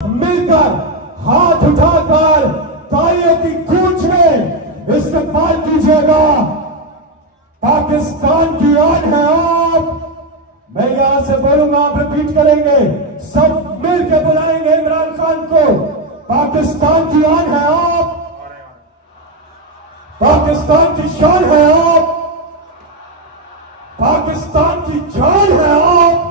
मिलकर हाथ उठाकर तालियों की गूंज में इस्तेमाल कीजिएगा। पाकिस्तान की आन है आप। मैं यहां से बोलूंगा, आप रिपीट करेंगे, सब मिलकर बुलाएंगे इमरान खान को। पाकिस्तान की आन है आप, पाकिस्तान की शान है आप, पाकिस्तान की जान है आप,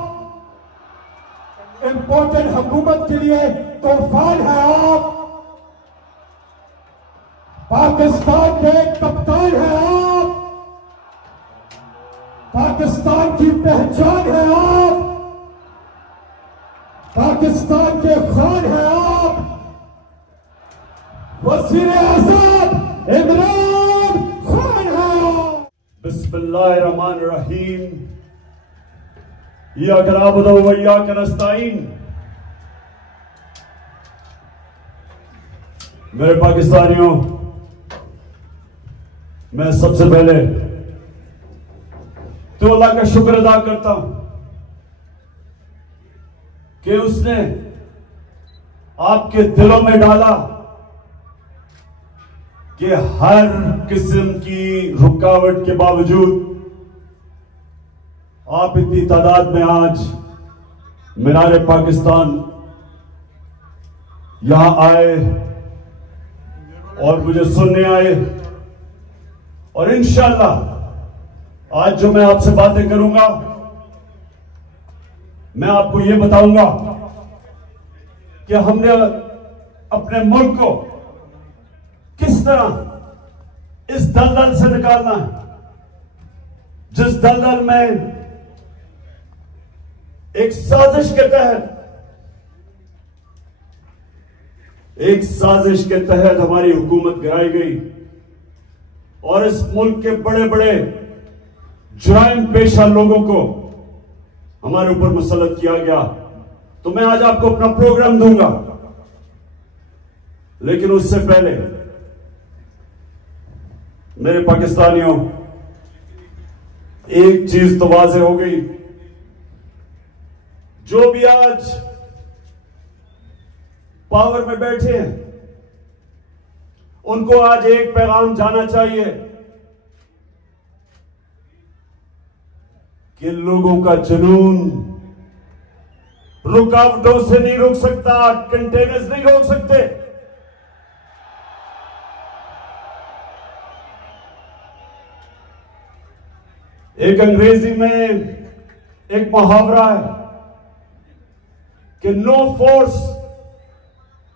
इंपॉर्टेंट हुकूमत के लिए तूफान है आप, पाकिस्तान के कप्तान है आप, पाकिस्तान की पहचान है आप, पाकिस्तान के खान है आप, वज़ीर आज़म इमरान खान है आप। बिस्मिल्लाहिर्रहमानिर्रहीम। इय्याक नअबुदु व इय्याक नस्तईन। मेरे पाकिस्तानियों, मैं सबसे पहले तो अल्लाह का शुक्र अदा करता हूं कि उसने आपके दिलों में डाला कि हर किस्म की रुकावट के बावजूद आप इतनी तादाद में आज मीनार पाकिस्तान यहां आए और मुझे सुनने आए। और इंशाअल्लाह आज जो मैं आपसे बातें करूंगा, मैं आपको यह बताऊंगा कि हमने अपने मुल्क को किस तरह इस दलदल से निकालना है, जिस दलदल में एक साजिश के तहत हमारी हुकूमत गिराई गई और इस मुल्क के बड़े बड़े जुराइम पेशा लोगों को हमारे ऊपर मुसल्लत किया गया। तो मैं आज आपको अपना प्रोग्राम दूंगा, लेकिन उससे पहले मेरे पाकिस्तानियों, एक चीज तो वाज़ेह हो गई, जो भी आज पावर में बैठे हैं उनको आज एक पैगाम जाना चाहिए कि लोगों का जुनून रुकावटों से नहीं रुक सकता, कंटेनर्स नहीं रोक सकते। एक अंग्रेजी में एक मुहावरा है कि no force,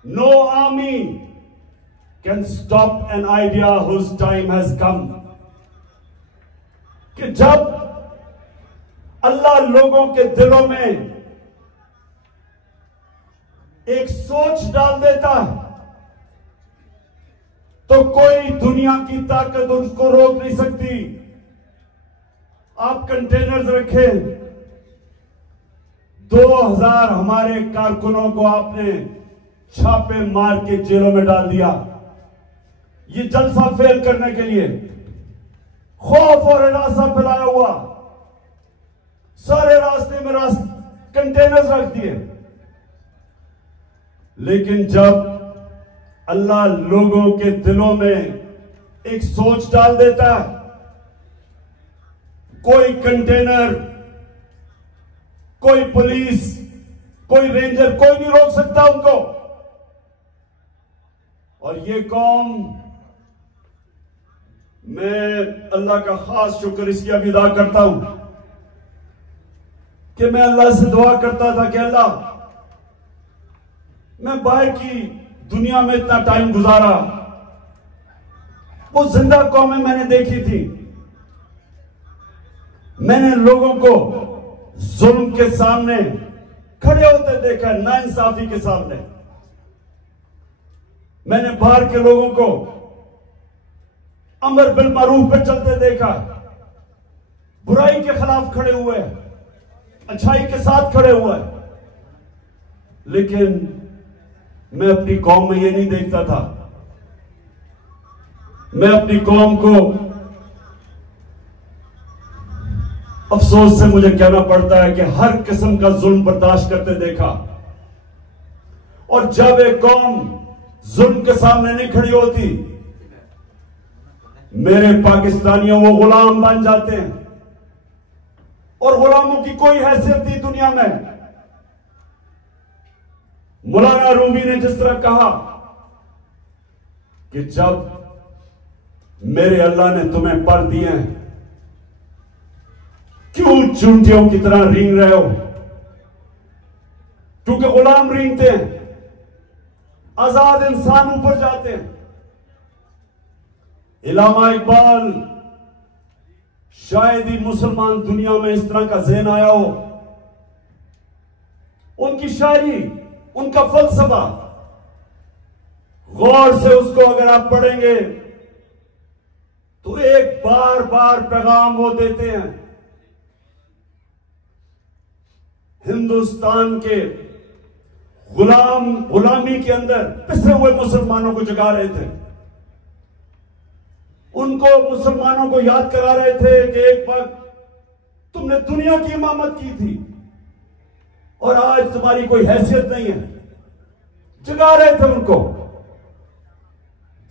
no army can stop an idea whose time has come. कि जब अल्लाह लोगों के दिलों में एक सोच डाल देता है तो कोई दुनिया की ताकत उसको रोक नहीं सकती। आप कंटेनर्स रखें, 2000 हमारे कारकुनों को आपने छापे मार के जेलों में डाल दिया, ये जलसा फेल करने के लिए। खौफ और हिरासा फैलाया हुआ, सारे रास्ते में कंटेनर्स रख दिए। लेकिन जब अल्लाह लोगों के दिलों में एक सोच डाल देता है, कोई कंटेनर, कोई पुलिस, कोई रेंजर, कोई नहीं रोक सकता उनको। और ये कौम, मैं अल्लाह का खास शुक्र इसकी भी अदा करता हूं कि मैं अल्लाह से दुआ करता था कि अल्लाह, मैं बाहर की दुनिया में इतना टाइम गुजारा, वो जिंदा कौमें मैंने देखी थी, मैंने लोगों को जुल्म के सामने खड़े होते देखा, नाइंसाफी के सामने। मैंने बाहर के लोगों को अमर बिल मारूफ पे चलते देखा, बुराई के खिलाफ खड़े हुए, अच्छाई के साथ खड़े हुए। लेकिन मैं अपनी कौम में ये नहीं देखता था। मैं अपनी कौम को अफसोस से मुझे कहना पड़ता है कि हर किस्म का जुल्म बर्दाश्त करते देखा। और जब एक कौम जुल्म के सामने नहीं खड़ी होती, मेरे पाकिस्तानियों वो गुलाम बन जाते हैं। और गुलामों की कोई हैसियत नहीं दुनिया में। मौलाना रूमी ने जिस तरह कहा कि जब मेरे अल्लाह ने तुम्हें पर दिए हैं, क्यों चूंटियों की तरह रींग रहे हो? क्योंकि गुलाम रींगते हैं, आजाद इंसान ऊपर जाते हैं। इलामा इकबाल, शायद ही मुसलमान दुनिया में इस तरह का ज़हन आया हो। उनकी शायरी, उनका फलसफा, गौर से उसको अगर आप पढ़ेंगे तो एक बार बार पैगाम वो देते हैं। हिंदुस्तान के गुलामी के अंदर पिसे हुए मुसलमानों को जगा रहे थे। उनको, मुसलमानों को याद करा रहे थे कि एक वक्त तुमने दुनिया की इमामत की थी और आज तुम्हारी कोई हैसियत नहीं है। जगा रहे थे उनको।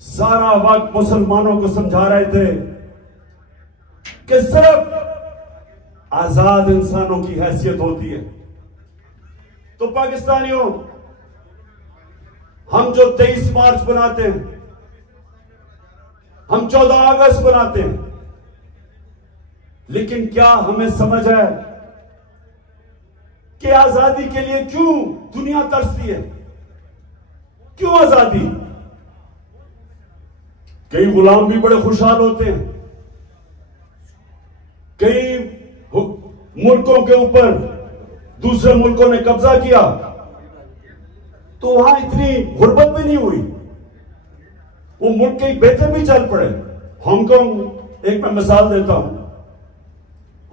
सारा वक्त मुसलमानों को समझा रहे थे कि सिर्फ आजाद इंसानों की हैसियत होती है। तो पाकिस्तानियों, हम जो 23 मार्च बनाते हैं, हम 14 अगस्त बनाते हैं, लेकिन क्या हमें समझ है कि आजादी के लिए क्यों दुनिया तरसती है? क्यों आजादी? कई गुलाम भी बड़े खुशहाल होते हैं। कई मुल्कों के ऊपर दूसरे मुल्कों ने कब्जा किया तो वहां इतनी गुर्बत भी नहीं हुई, वो मुल्क के बेहतर भी चल पड़े। हांगकांग, एक मैं मिसाल देता हूं,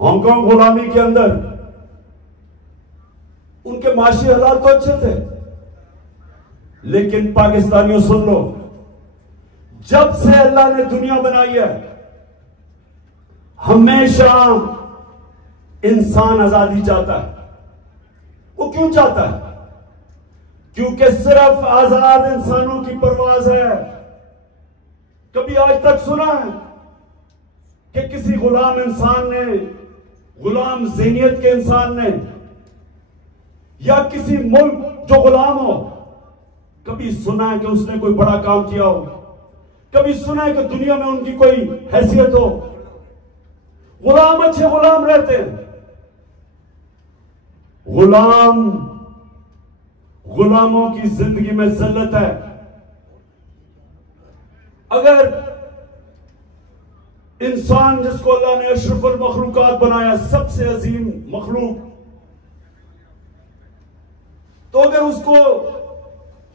हांगकांग गुलामी के अंदर उनके माशी हालात तो अच्छे थे, लेकिन पाकिस्तानियों सुन लो, जब से अल्लाह ने दुनिया बनाई है, हमेशा इंसान आजादी चाहता है। वो क्यों चाहता है? क्योंकि सिर्फ आजाद इंसानों की परवाज है। कभी आज तक सुना है कि किसी गुलाम इंसान ने, गुलाम ज़हनियत के इंसान ने, या किसी मुल्क जो गुलाम हो, कभी सुना है कि उसने कोई बड़ा काम किया हो? कभी सुना है कि दुनिया में उनकी कोई हैसियत हो? गुलाम अच्छे गुलाम रहते हैं। गुलामों की जिंदगी में जिल्लत है। अगर इंसान जिसको अल्लाह ने अशरफुल मखलूकात बनाया, सबसे अजीम मखलूक, तो अगर उसको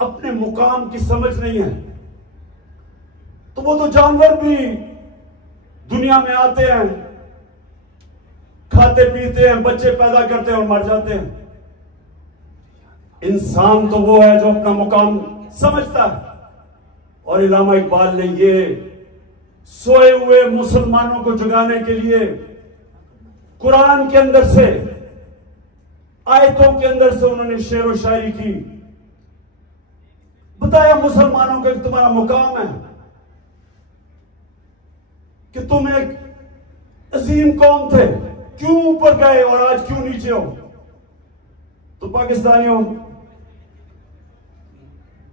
अपने मुकाम की समझ नहीं है तो वो तो जानवर भी दुनिया में आते हैं, खाते पीते हैं, बच्चे पैदा करते हैं और मर जाते हैं। इंसान तो वो है जो अपना मुकाम समझता है। और इलामा इकबाल ने ये सोए हुए मुसलमानों को जगाने के लिए कुरान के अंदर से, आयतों के अंदर से उन्होंने शेर व शायरी की। बताया मुसलमानों का तुम्हारा मुकाम है कि तुम एक अजीम कौम थे, क्यों ऊपर गए और आज क्यों नीचे हो? तो पाकिस्तानियों,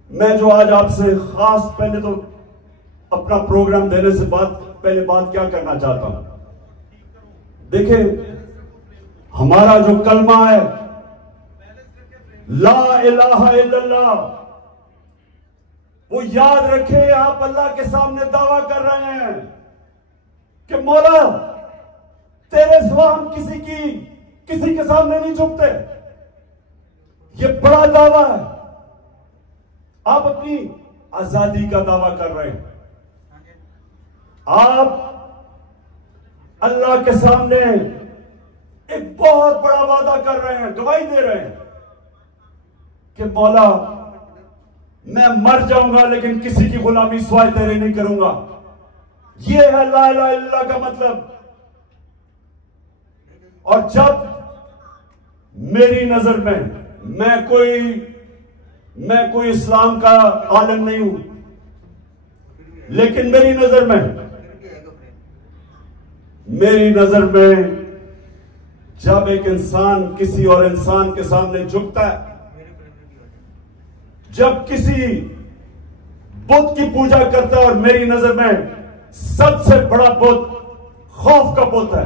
मैं जो आज आपसे खास पहले तो अपना प्रोग्राम देने से पहले बात क्या करना चाहता हूं। देखिए, हमारा जो कलमा है ला इलाहा इल्लल्लाह, वो याद रखे। आप अल्लाह के सामने दावा कर रहे हैं कि मौला तेरे सिवा हम किसी के सामने नहीं झुकते। ये बड़ा दावा है। आप अपनी आजादी का दावा कर रहे हैं। आप अल्लाह के सामने एक बहुत बड़ा वादा कर रहे हैं, गवाही दे रहे हैं कि मौला मैं मर जाऊंगा लेकिन किसी की गुलामी सिवाय तेरे नहीं करूंगा। यह है ला इलाहा इल्लल्लाह का मतलब। और जब मेरी नजर में मैं कोई मैं कोई इस्लाम का आलम नहीं हूं, लेकिन मेरी नजर में जब एक इंसान किसी और इंसान के सामने झुकता है, जब किसी बुत की पूजा करता है, और मेरी नजर में सबसे बड़ा बुत खौफ का बुत है,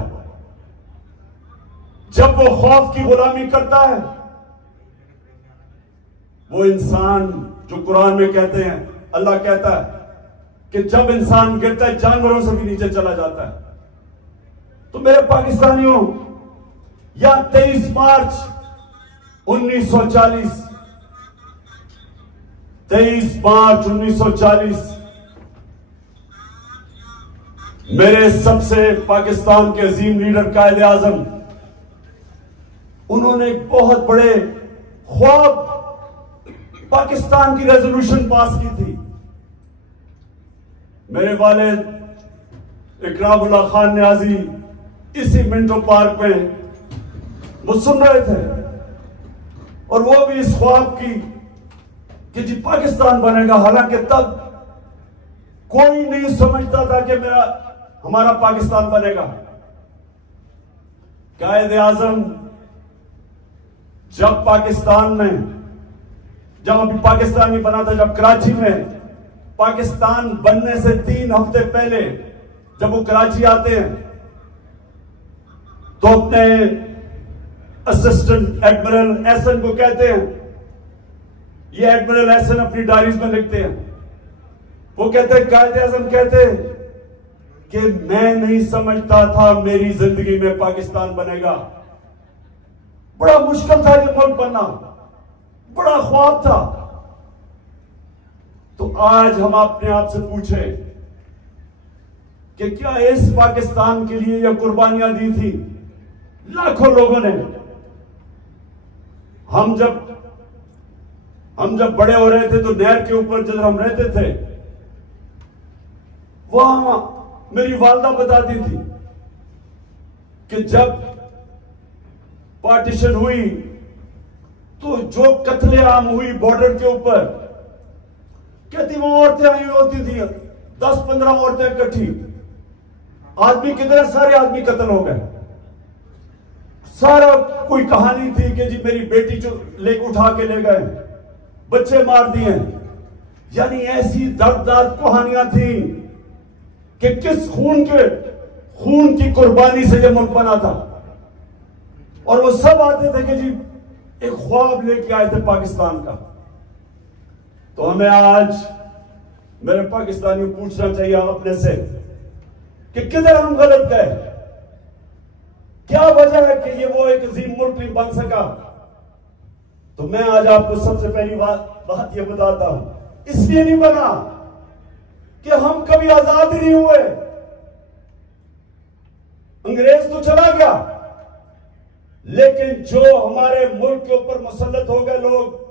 जब वो खौफ की गुलामी करता है, वो इंसान जो कुरान में कहते हैं, अल्लाह कहता है कि जब इंसान गिरता है जानवरों से भी नीचे चला जाता है। तो मेरे पाकिस्तानियों, या 23 मार्च 1940, 23 मार्च 1940 मेरे सबसे पाकिस्तान के अजीम लीडर कायदे आजम, उन्होंने एक बहुत बड़े ख्वाब पाकिस्तान की रेजोल्यूशन पास की थी। मेरे वालिद इकरामुल्लाह खान न्याजी इसी मिंटो पार्क में वो सुन रहे थे, और वो भी इस ख्वाब की कि जी पाकिस्तान बनेगा। हालांकि तब कोई नहीं समझता था कि हमारा पाकिस्तान बनेगा। कायदे आजम जब पाकिस्तान में, जब अभी पाकिस्तान नहीं बना था, जब कराची में पाकिस्तान बनने से 3 हफ्ते पहले जब वो कराची आते हैं, तो अपने असिस्टेंट एडमिरल एहसन को कहते हैं, ये एडमिरल एहसन अपनी डायरीज में लिखते हैं, वो कहते हैं, कायदे आजम कहते कि मैं नहीं समझता था मेरी जिंदगी में पाकिस्तान बनेगा। बड़ा मुश्किल था ये मुल्क बनना, बड़ा ख्वाब था। तो आज हम अपने आप से पूछें कि क्या इस पाकिस्तान के लिए यह कुर्बानियां दी थी लाखों लोगों ने। हम जब बड़े हो रहे थे तो नहर के ऊपर जब हम रहते थे, वहां मेरी वालदा बताती थी कि जब पार्टीशन हुई तो जो कत्लेआम हुई बॉर्डर के ऊपर, कहती वहां औरतें आई होती थी, 10-15 औरतें इकट्ठी, आदमी कितने सारे आदमी कत्ल हो गए। सारा कोई कहानी थी कि जी मेरी बेटी जो लेके उठा के ले गए, बच्चे मार दिए। यानी ऐसी दर्दनाक कहानियां थी कि किस खून की कुर्बानी से यह मुल्क बना था। और वो सब आते थे कि जी एक ख्वाब लेके आए थे पाकिस्तान का। तो हमें आज मेरे पाकिस्तानियों पूछना चाहिए अपने से कि किधर हम गलत गए, क्या वजह है कि ये वो एक अजीम मुल्क नहीं बन सका। तो मैं आज आपको सबसे पहली बात ये बताता हूं, इसलिए नहीं बना कि हम कभी आजाद ही नहीं हुए। अंग्रेज तो चला गया, लेकिन जो हमारे मुल्क के ऊपर मुसल्लत हो गए लोग,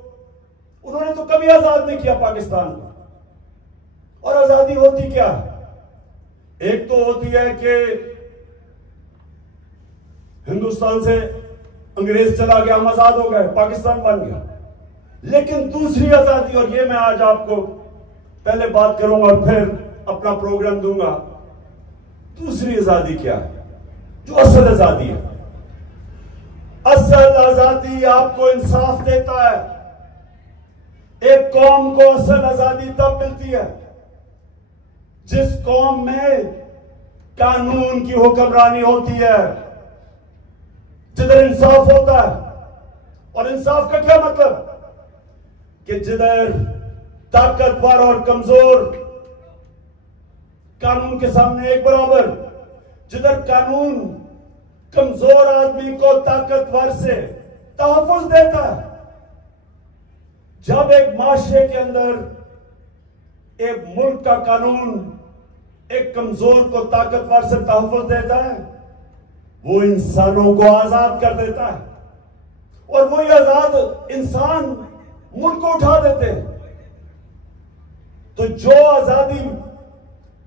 उन्होंने तो कभी आजाद नहीं किया पाकिस्तान को। और आजादी होती क्या है? एक तो होती है कि हिंदुस्तान से अंग्रेज चला गया, हम आजाद हो गए, पाकिस्तान बन गया। लेकिन दूसरी आजादी, और ये मैं आज आपको पहले बात करूंगा और फिर अपना प्रोग्राम दूंगा, दूसरी आजादी क्या है, जो असल आजादी है। असल आजादी आपको इंसाफ देता है। एक कौम को असल आजादी तब मिलती है जिस कौम में कानून की हुक्मरानी होती है, जिधर इंसाफ होता है। और इंसाफ का क्या मतलब? कि जिधर ताकतवर और कमजोर कानून के सामने एक बराबर, जिधर कानून कमजोर आदमी को ताकतवर से तहफ्फुज देता है। जब एक माशरे के अंदर एक मुल्क का कानून एक कमजोर को ताकतवर से तहफ्फुज देता है, वो इंसानों को आजाद कर देता है, और वही आजाद इंसान मुल्क को उठा देते हैं। तो जो आजादी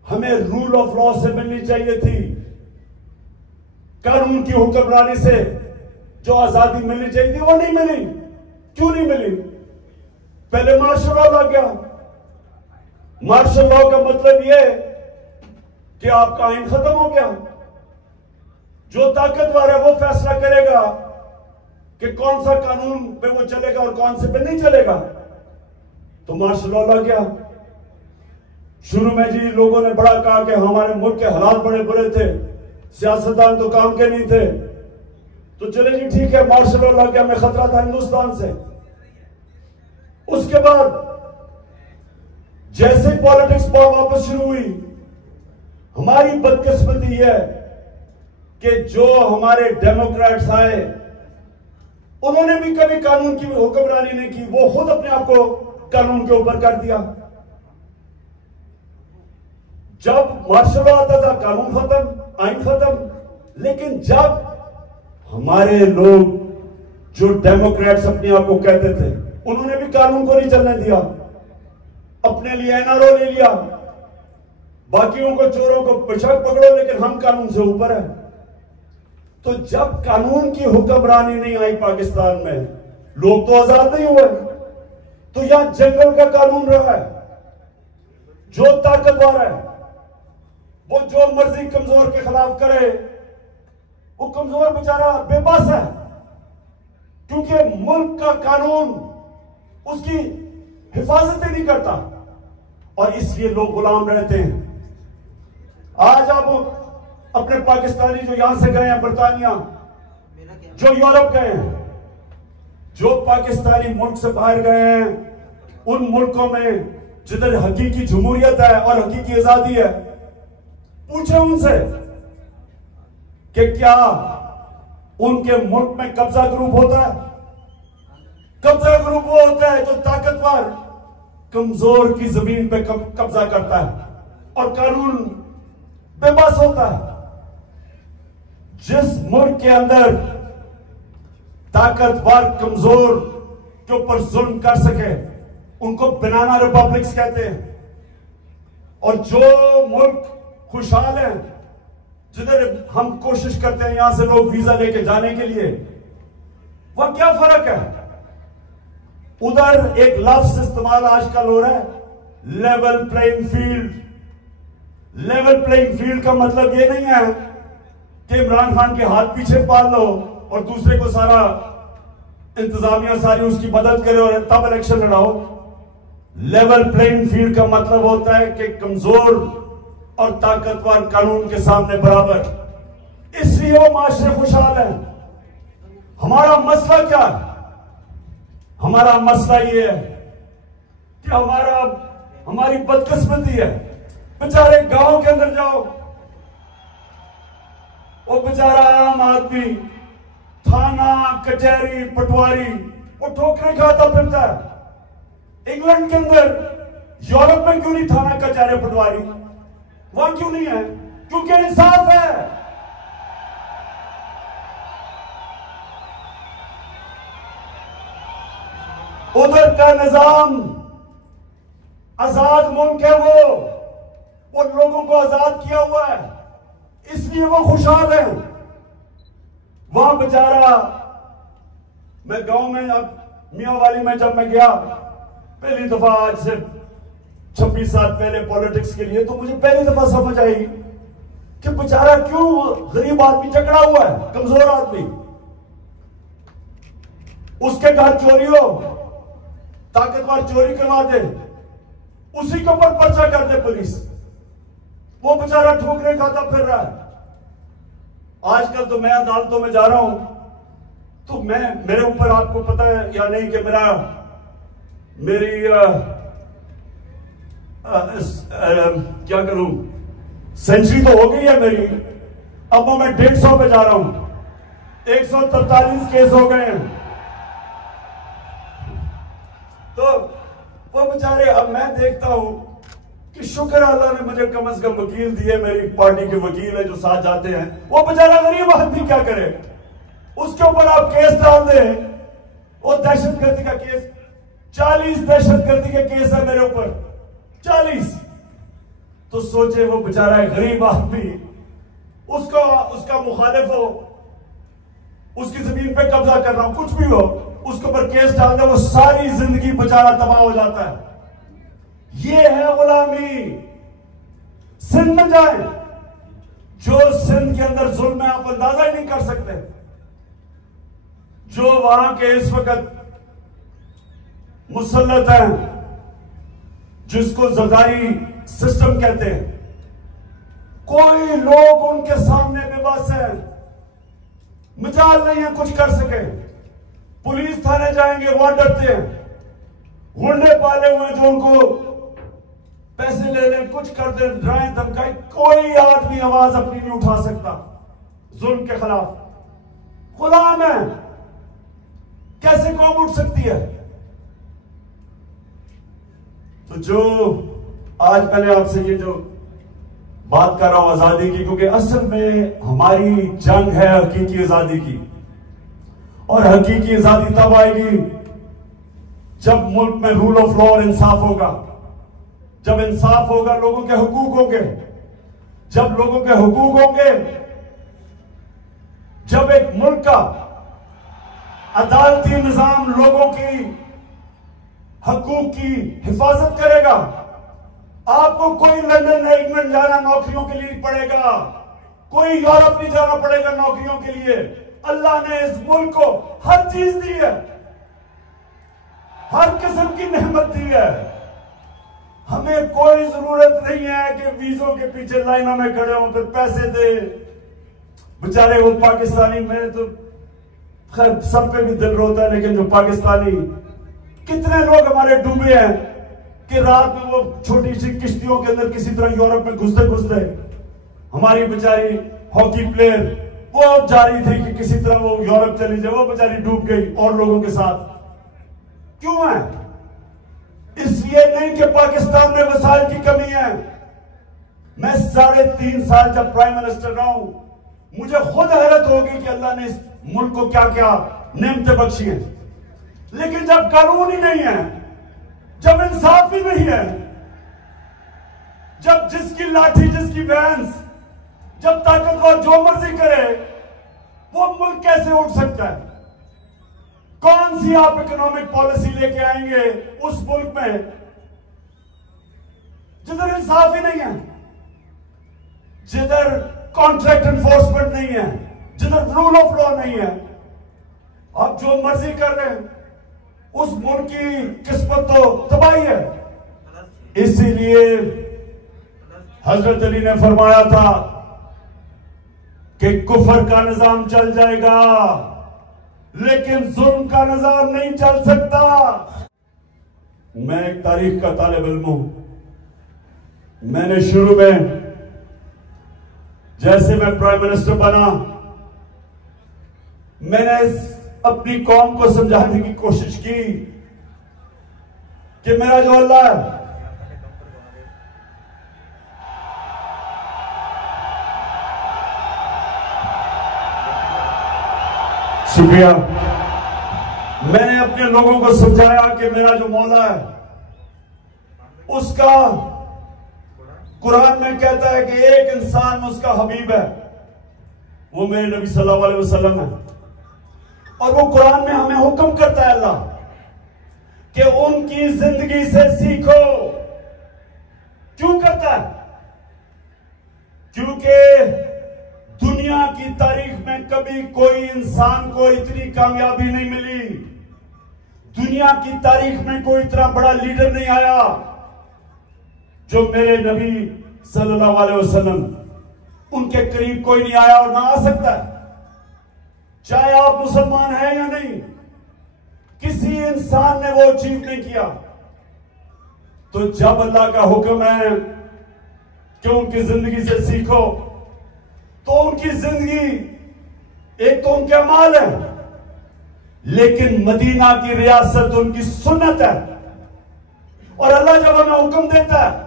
हमें रूल ऑफ लॉ से मिलनी चाहिए थी, कानून की हुक्मरानी से जो आजादी मिलनी चाहिए थी, वो नहीं मिली। क्यों नहीं मिली? पहले मार्शल लॉ आ गया। मार्शल लॉ का मतलब यह कि आपका आइन खत्म हो गया। जो ताकतवर है वो फैसला करेगा कि कौन सा कानून पे वो चलेगा और कौन से पे नहीं चलेगा। तो मार्शल लॉ आ गया। शुरू में जी लोगों ने बड़ा कहा कि हमारे मुल्क के हालात बड़े बुरे थे, सियासतदान तो काम के नहीं थे, तो चले जी ठीक है, मार्शल लॉ आ गया, हमें खतरा था हिंदुस्तान से। उसके बाद जैसे पॉलिटिक्स वापस शुरू हुई, हमारी बदकिस्मती है कि जो हमारे डेमोक्रेट्स आए उन्होंने भी कभी कानून की हुक्मरानी नहीं की, वो खुद अपने आप को कानून के ऊपर कर दिया। जब मार्शल लॉ आता था कानून खत्म, आइन खत्म। लेकिन जब हमारे लोग जो डेमोक्रेट्स अपने आप को कहते थे, उन्होंने भी कानून को नहीं चलने दिया, अपने लिए एनआरओ ले लिया, बाकियों को चोरों को बेशक पकड़ो लेकिन हम कानून से ऊपर है। तो जब कानून की हुक्मरानी नहीं आई पाकिस्तान में, लोग तो आजाद नहीं हुए, तो यहां जंगल का कानून रहा है। जो ताकतवर है वो जो मर्जी कमजोर के खिलाफ करे, वो कमजोर बेचारा बेबस है, क्योंकि मुल्क का कानून उसकी हिफाजत ही नहीं करता और इसलिए लोग गुलाम रहते हैं। आज आप अपने पाकिस्तानी जो यहां से गए हैं बरतानिया, जो यूरोप गए हैं, जो पाकिस्तानी मुल्क से बाहर गए हैं, उन मुल्कों में जिधर हकीकी जमहूरियत है और हकीकी आजादी है, पूछे उनसे कि क्या उनके मुल्क में कब्जा ग्रुप होता है? कब्जा ग्रुप वो होता है जो ताकतवर कमजोर की जमीन पे कब्जा करता है और कानून बेबस होता है। जिस मुल्क के अंदर ताकतवर कमजोर के ऊपर जुल्म कर सके, उनको बनाना रिपब्लिक्स कहते हैं। और जो मुल्क खुशहाल है, जिधर हम कोशिश करते हैं यहां से लोग वीजा लेके जाने के लिए, वह क्या फर्क है? उधर एक लफ्ज इस्तेमाल आजकल हो रहा है, level playing field. Level playing field का मतलब यह नहीं है कि इमरान खान के हाथ पीछे पाल लो और दूसरे को सारा इंतजामिया सारी उसकी मदद करे और तब इलेक्शन लड़ाओ। लेवल प्लेइंग फील्ड का मतलब होता है कि कमजोर और ताकतवर कानून के सामने बराबर। इसलिए वो माशरे खुशहाल है। हमारा मसला क्या है? हमारा मसला ये है कि हमारी बदकिस्मती है। बेचारे गांव के अंदर जाओ, वो बेचारा आम आदमी थाना कचहरी पटवारी वो ठोकरे खाता फिरता है। इंग्लैंड के अंदर, यूरोप में क्यों नहीं थाना कचहरी पटवारी? वहां क्यों नहीं है? क्योंकि इंसाफ है। उधर का निजाम आजाद मुल्क है, वो लोगों को आजाद किया हुआ है, इसलिए वो खुशहाल है। वहां बेचारा, मैं गांव में अब मियां वाली में जब मैं गया पहली दफा, आज से 26 साल पहले पॉलिटिक्स के लिए, तो मुझे पहली दफा समझ आई कि बेचारा क्यों गरीब आदमी जकड़ा हुआ है, कमजोर आदमी। उसके घर चोरी हो, ताकतवर चोरी करवा दे, उसी के ऊपर पर्चा कर दे पुलिस, वो बेचारा ठोकरे खाता फिर रहा है। आजकल तो मैं अदालतों में जा रहा हूं तो मेरे ऊपर, आपको पता है या नहीं कि मेरी क्या करूं, सेंचुरी तो हो गई है मेरी, अब मैं 150 पे जा रहा हूं। 143 केस हो गए हैं। तो वो बेचारे, अब मैं देखता हूं कि शुक्र अल्लाह ने मुझे कम से कम वकील दिए, मेरी पार्टी के वकील है जो साथ जाते हैं। वो बेचारा गरीब आदमी क्या करे? उसके ऊपर आप केस डाल दें, वो दहशतगर्दी का केस, 40 दहशतगर्दी के केस है मेरे ऊपर, 40। तो सोचे वो बेचारा गरीब आदमी, उसका मुखालिफ हो, उसकी जमीन पे कब्जा कर रहा हूं, कुछ भी हो, उसके ऊपर केस डाल दे, वो सारी जिंदगी बेचारा तबाह हो जाता है। ये है गुलामी। सिंध में जाए, जो सिंध के अंदर जुल्म है आप अंदाजा ही नहीं कर सकते। जो वहां के इस वक्त मुसल्लत हैं, जिसको ज़रदारी सिस्टम कहते हैं, कोई लोग उनके सामने बेबस है, मजाल नहीं है कुछ कर सके। पुलिस थाने जाएंगे वहां डरते हैं, गुंडे पाले हुए जो उनको पैसे ले लें, कुछ कर दे, डराएं धमकाएं, कोई आदमी आवाज अपनी नहीं उठा सकता जुल्म के खिलाफ। गुलाम है, कैसे कौम उठ सकती है? तो जो आज मैंने आपसे ये जो बात कर रहा हूं आजादी की, क्योंकि असल में हमारी जंग है हकीकी आजादी की, और हकीकी आजादी तब आएगी जब मुल्क में रूल ऑफ लॉ और इंसाफ होगा, जब इंसाफ होगा, लोगों के हुकूक होंगे। जब लोगों के हुकूक होंगे, जब एक मुल्क का अदालती निजाम लोगों की हकूक की हिफाजत करेगा, आपको कोई लंदन या इंग्लैंड जाना नौकरियों के लिए नहीं पड़ेगा, कोई यूरोप नहीं जाना पड़ेगा नौकरियों के लिए। अल्लाह ने इस मुल्क को हर चीज दी है, हर किस्म की नेमत दी है। हमें कोई जरूरत नहीं है कि वीजों के पीछे लाइनों में खड़े हों, फिर पैसे दे। बेचारे वो पाकिस्तानी, में तो खैर सब पे भी दिल रोता है, लेकिन जो पाकिस्तानी, कितने लोग हमारे डूबे हैं कि रात में वो छोटी सी किश्तियों के अंदर किसी तरह यूरोप में घुसते घुसते, हमारी बेचारी हॉकी प्लेयर वो जा रही थी कि किसी तरह वो यूरोप चली जाए, वो बेचारी डूब गई और लोगों के साथ। क्यों है? इसलिए नहीं कि पाकिस्तान में वसाइल की कमी है। मैं 3.5 साल जब प्राइम मिनिस्टर रहा हूं, मुझे खुद हैरत होगी कि अल्लाह ने इस मुल्क को क्या क्या नेमतें बख्शी हैं। लेकिन जब कानून ही नहीं है, जब इंसाफ ही नहीं है, जब जिसकी लाठी जिसकी भैंस, जब ताकतवर जो मर्जी करे, वो मुल्क कैसे उठ सकता है? कौन सी आप इकोनॉमिक पॉलिसी लेके आएंगे उस मुल्क में जिधर इंसाफ ही नहीं है, जिधर कॉन्ट्रैक्ट एनफोर्समेंट नहीं है, जिधर रूल ऑफ लॉ नहीं है? आप जो मर्जी कर रहे हैं, उस मुल्क की किस्मत तो तबाही है। इसीलिए हजरत अली ने फरमाया था कि कुफर का निजाम चल जाएगा, लेकिन जुल्म का निजाम नहीं चल सकता। मैं एक तारीख का तालिब इल्म हूं। मैंने शुरू में जैसे मैं प्राइम मिनिस्टर बना, मैंने अपनी कौम को समझाने की कोशिश की कि मेरा जो अल्लाह है, शुक्रिया, मैंने अपने लोगों को समझाया कि मेरा जो मौला है, उसका कुरान में कहता है कि एक इंसान उसका हबीब है, वो मेरे नबी सल्लल्लाहु अलैहि वसल्लम है। और वो कुरान में हमें हुक्म करता है अल्लाह कि उनकी जिंदगी से सीखो। क्यों करता है? क्योंकि दुनिया की तारीख में कभी कोई इंसान को इतनी कामयाबी नहीं मिली, दुनिया की तारीख में कोई इतना बड़ा लीडर नहीं आया जो मेरे नबी सल्लल्लाहु अलैहि वसल्लम, उनके करीब कोई नहीं आया और ना आ सकता है, चाहे आप मुसलमान हैं या नहीं। किसी इंसान ने वो अचीव नहीं किया। तो जब अल्लाह का हुक्म है कि उनकी जिंदगी से सीखो, तो उनकी जिंदगी एक तो उनके अमाल है, लेकिन मदीना की रियासत उनकी सुन्नत है। और अल्लाह जब हमें हुक्म देता है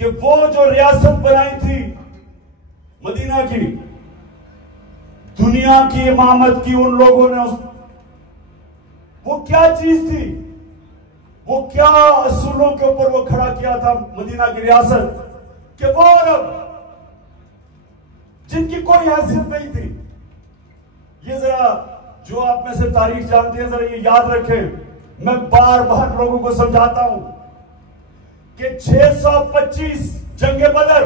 कि वो जो रियासत बनाई थी मदीना की, दुनिया की इमामत की उन लोगों ने, वो क्या चीज थी, वो क्या असूलों के ऊपर वो खड़ा किया था मदीना की रियासत, कि वो अरब जिनकी कोई हैसियत नहीं थी, ये जरा जो आप में से तारीख जानते हैं जरा ये याद रखें। मैं बार बार लोगों को समझाता हूं कि 625 जंगे बदर,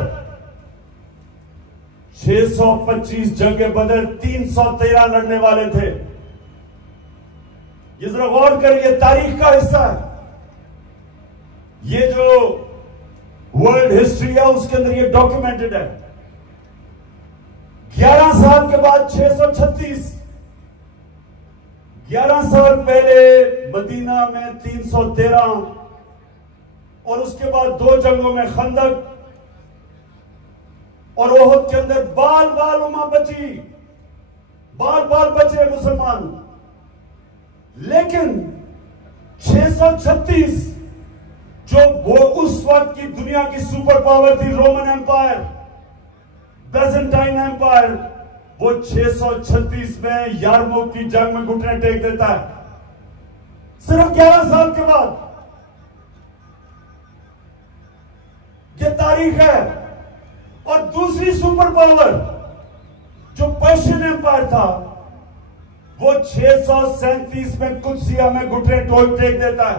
625 जंगे बदर 313 लड़ने वाले थे। ये जरा गौर करिए, तारीख का हिस्सा है ये, जो वर्ल्ड हिस्ट्री है उसके अंदर ये डॉक्यूमेंटेड है। 11 साल के बाद 636, 11 साल पहले मदीना में 313 और उसके बाद 2 जंगों में खंदक और ओहद के अंदर बाल बाल उमा बची, बाल बाल बचे मुसलमान। लेकिन 636 जो वो उस वक्त की दुनिया की सुपर पावर थी, रोमन एम्पायर, बेजेंटाइन एम्पायर, वो 636 में यारमुक की जंग में घुटने टेक देता है सिर्फ 11 साल के बाद। ये तारीख है। और दूसरी सुपर पावर जो पर्शियन एम्पायर था वो 637 में कुदसिया में घुटने टेक देता है।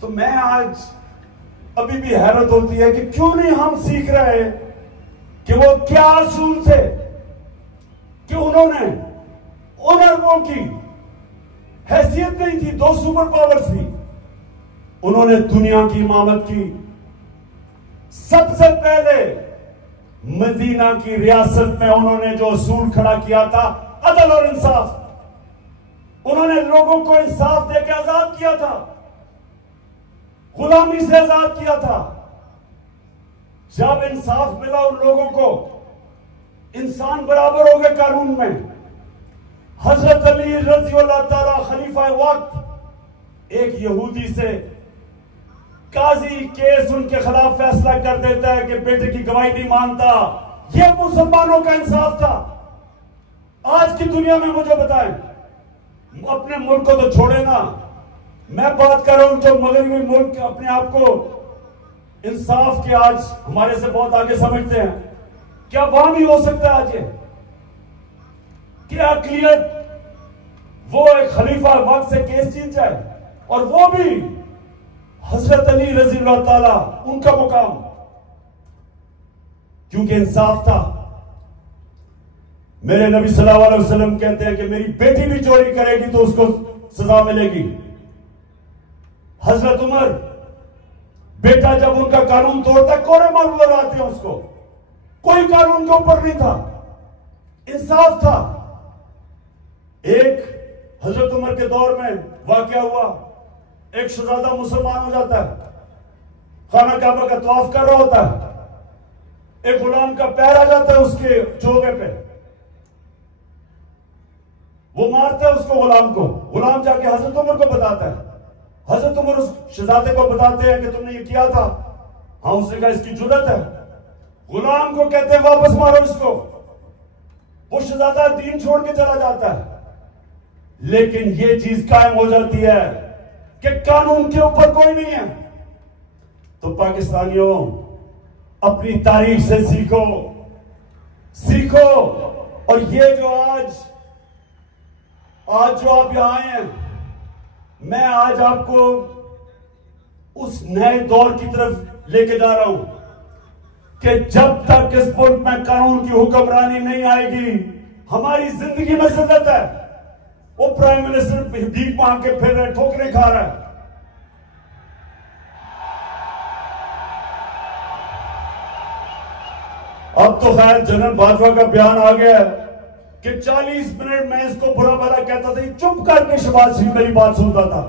तो मैं आज अभी भी हैरत होती है कि क्यों नहीं हम सीख रहे कि वो क्या असूल थे कि उन्होंने उन अरबों की हैसियत नहीं थी, 2 सुपर पावर्स थी, उन्होंने दुनिया की इमामत की। सबसे पहले मदीना की रियासत में उन्होंने जो असूल खड़ा किया था, अदल और इंसाफ। उन्होंने लोगों को इंसाफ देकर आजाद किया था, गुलामी से आजाद किया था। जब इंसाफ मिला उन लोगों को, इंसान बराबर हो गए कानून में। हजरत अली रज़ी अल्लाह ताला खलीफा वक्त एक यहूदी से काजी केस उनके खिलाफ फैसला कर देता है कि बेटे की गवाही नहीं मानता। यह मुसलमानों का इंसाफ था। आज की दुनिया में मुझे बताएं, अपने मुल्क को तो छोड़े ना, मैं बात कर रहा हूं जो मगरबी मुल्क अपने आप को इंसाफ के आज हमारे से बहुत आगे समझते हैं, क्या वहां भी हो सकता है आज ये क्या अक़लियत वो एक खलीफा वक्त से केस जीत जाए, और वो भी हजरत अली रज़ी अल्लाह ताला उनका मुकाम, क्योंकि इंसाफ था। मेरे नबी सल्लल्लाहु अलैहि वसल्लम कहते हैं कि मेरी बेटी भी चोरी करेगी तो उसको सजा मिलेगी। हजरत उमर, बेटा जब उनका कानून तोड़ता है कोड़े मार लगाते हैं उसको, कोई कानून के ऊपर नहीं था, इंसाफ था। एक हजरत उमर के दौर में वाकया हुआ, एक शहजादा मुसलमान हो जाता है, खाना काबा का तवाफ कर रहा होता है, एक गुलाम का पैर आ जाता है उसके चोगे पे, वो मारता है उसको, गुलाम को। गुलाम जाके हजरत उमर को बताता है, हजरत उमर उस शहजादे को बताते हैं कि तुमने ये किया था। हाँ, उसने कहा इसकी जुर्रत है। गुलाम को कहते हैं वापस मारो इसको। वो शहजादा दीन छोड़ के चला जाता है, लेकिन ये चीज कायम हो जाती है कि कानून के ऊपर कोई नहीं है। तो पाकिस्तानियों, अपनी तारीख से सीखो, सीखो। और ये जो आज जो आप यहां आए हैं, मैं आज आपको उस नए दौर की तरफ लेके जा रहा हूं कि जब तक इस मुल्क में कानून की हुक्मरानी नहीं आएगी, हमारी जिंदगी में जिल्लत है। वो प्राइम मिनिस्टर भीख मांग के फिर रहे, ठोकरे खा रहा है। अब तो खैर जनरल बाजवा का बयान आ गया है कि 40 मिनट में इसको बुरा भला कहता था, चुप करके शहबाज शरीफ मेरी बात सुनता था।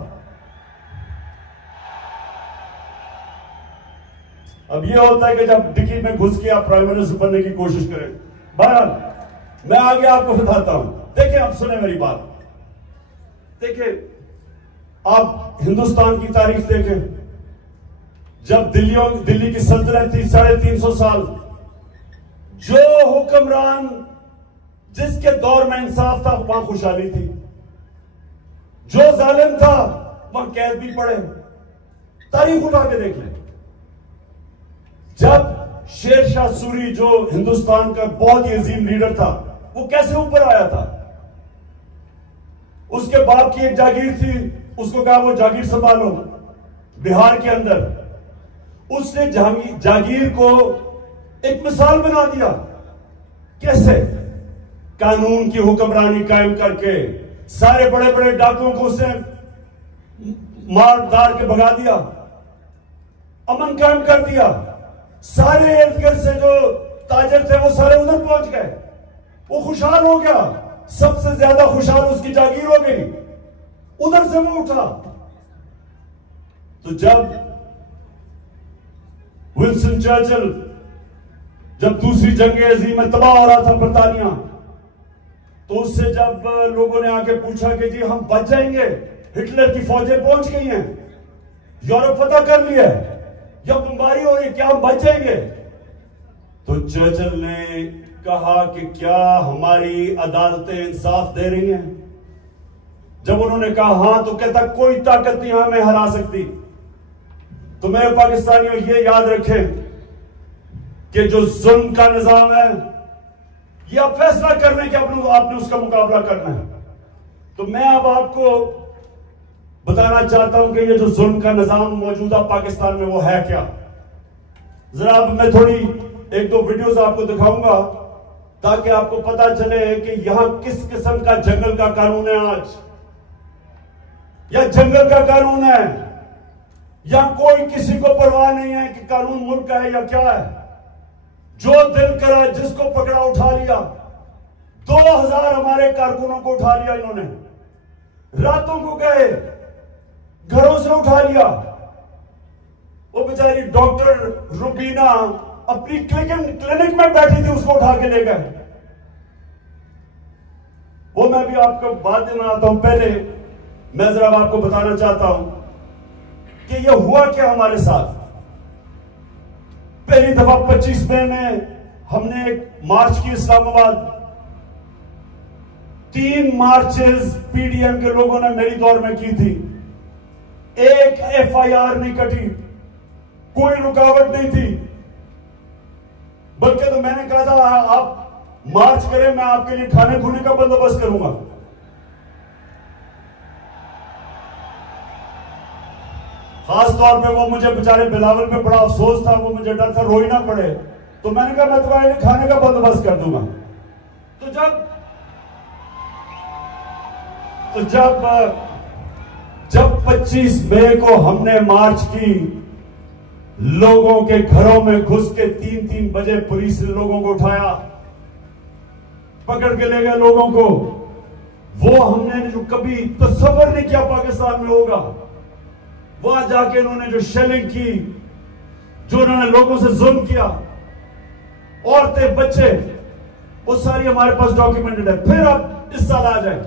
अब यह होता है कि जब डिक्की में घुस के आप प्राइम मिनिस्टर बनने की कोशिश करें। बहरहाल मैं आगे आपको बताता हूं। देखिए, आप सुने मेरी बात। देखिए, आप हिंदुस्तान की तारीख देखें, जब दिल्ली की सल्तनत थी 350 साल, जो हुक्मरान जिसके दौर में इंसाफ था वहां खुशहाली थी, जो जालिम था वहां कैद भी पड़े। तारीख उठा के देख लें। जब शेर शाह सूरी जो हिंदुस्तान का बहुत ही अजीम लीडर था, वो कैसे ऊपर आया था? उसके बाप की एक जागीर थी, उसको कहा वो जागीर संभालो बिहार के अंदर। उसने जागीर को एक मिसाल बना दिया। कैसे? कानून की हुक्मरानी कायम करके सारे बड़े बड़े डाकुओं को उसने मार दार के भगा दिया, अमन कायम कर दिया। सारे इर्द गिर्द से जो ताजर थे वो सारे उधर पहुंच गए, वो खुशहाल हो गया। सबसे ज्यादा खुशहाल उसकी जागीर हो गई, उधर से वो उठा। तो जब विंस्टन चर्चिल, जब दूसरी जंग अजीम में तबाह हो रहा था बरतानिया, तो उससे जब लोगों ने आके पूछा कि जी हम बच जाएंगे, हिटलर की फौजें पहुंच गई हैं, यूरोप फतह कर लिया है, या बमबारी हो रही, क्या हम बच जाएंगे? तो चर्चिल ने कहा कि क्या हमारी अदालतें इंसाफ दे रही हैं? जब उन्होंने कहा हां, तो कहता कोई ताकत नहीं हमें हरा सकती। तो मेरे पाकिस्तानियों ये याद रखें कि जो जुल्म का निजाम है, ये आप फैसला करने के आपने उसका मुकाबला करना है। तो मैं अब आपको बताना चाहता हूं कि ये जो जुल्म का निजाम मौजूदा पाकिस्तान में वो है क्या। जरा अब मैं थोड़ी एक दो वीडियोस आपको दिखाऊंगा ताकि आपको पता चले कि यहां किस किस्म का जंगल का कानून है आज, या जंगल का कानून है, या कोई किसी को परवाह नहीं है कि कानून मुल्क का है या क्या है। जो दिल करा जिसको पकड़ा उठा लिया। 2000 हमारे कारकुनों को उठा लिया इन्होंने, रातों को गए, घरों से उठा लिया। वो बेचारी डॉक्टर रुबीना अपनी क्लिनिक में बैठी थी, उसको उठा के ले गए। वो मैं भी आपको बात में आता हूं। पहले मैं जरा आपको बताना चाहता हूं कि ये हुआ क्या हमारे साथ। पहली दफा 25 मई में हमने एक मार्च की इस्लामाबाद, 3 मार्चेस पीडीएम के लोगों ने मेरी दौर में की थी। एक एफआईआर नहीं कटी, कोई रुकावट नहीं थी, बल्कि तो मैंने कहा था आप मार्च करें, मैं आपके लिए खाने खुने का बंदोबस्त करूंगा। खास तौर पे वो मुझे बेचारे बिलावल पे बड़ा अफसोस था, वो मुझे डर था रोई ना पड़े, तो मैंने कहा मैं तुम्हारे लिए खाने का बंदोबस्त कर दूंगा। तो जब 25 मई को हमने मार्च की, लोगों के घरों में घुस के 3-3 बजे पुलिस ने लोगों को उठाया, पकड़ के ले गए लोगों को। वो हमने जो कभी तसव्वुर नहीं किया पाकिस्तान में होगा। वहां जाके इन्होंने जो शेलिंग की, जो उन्होंने लोगों से जुल्म किया, औरतें बच्चे, वो सारी हमारे पास डॉक्यूमेंटेड है। फिर अब इस साल आ जाए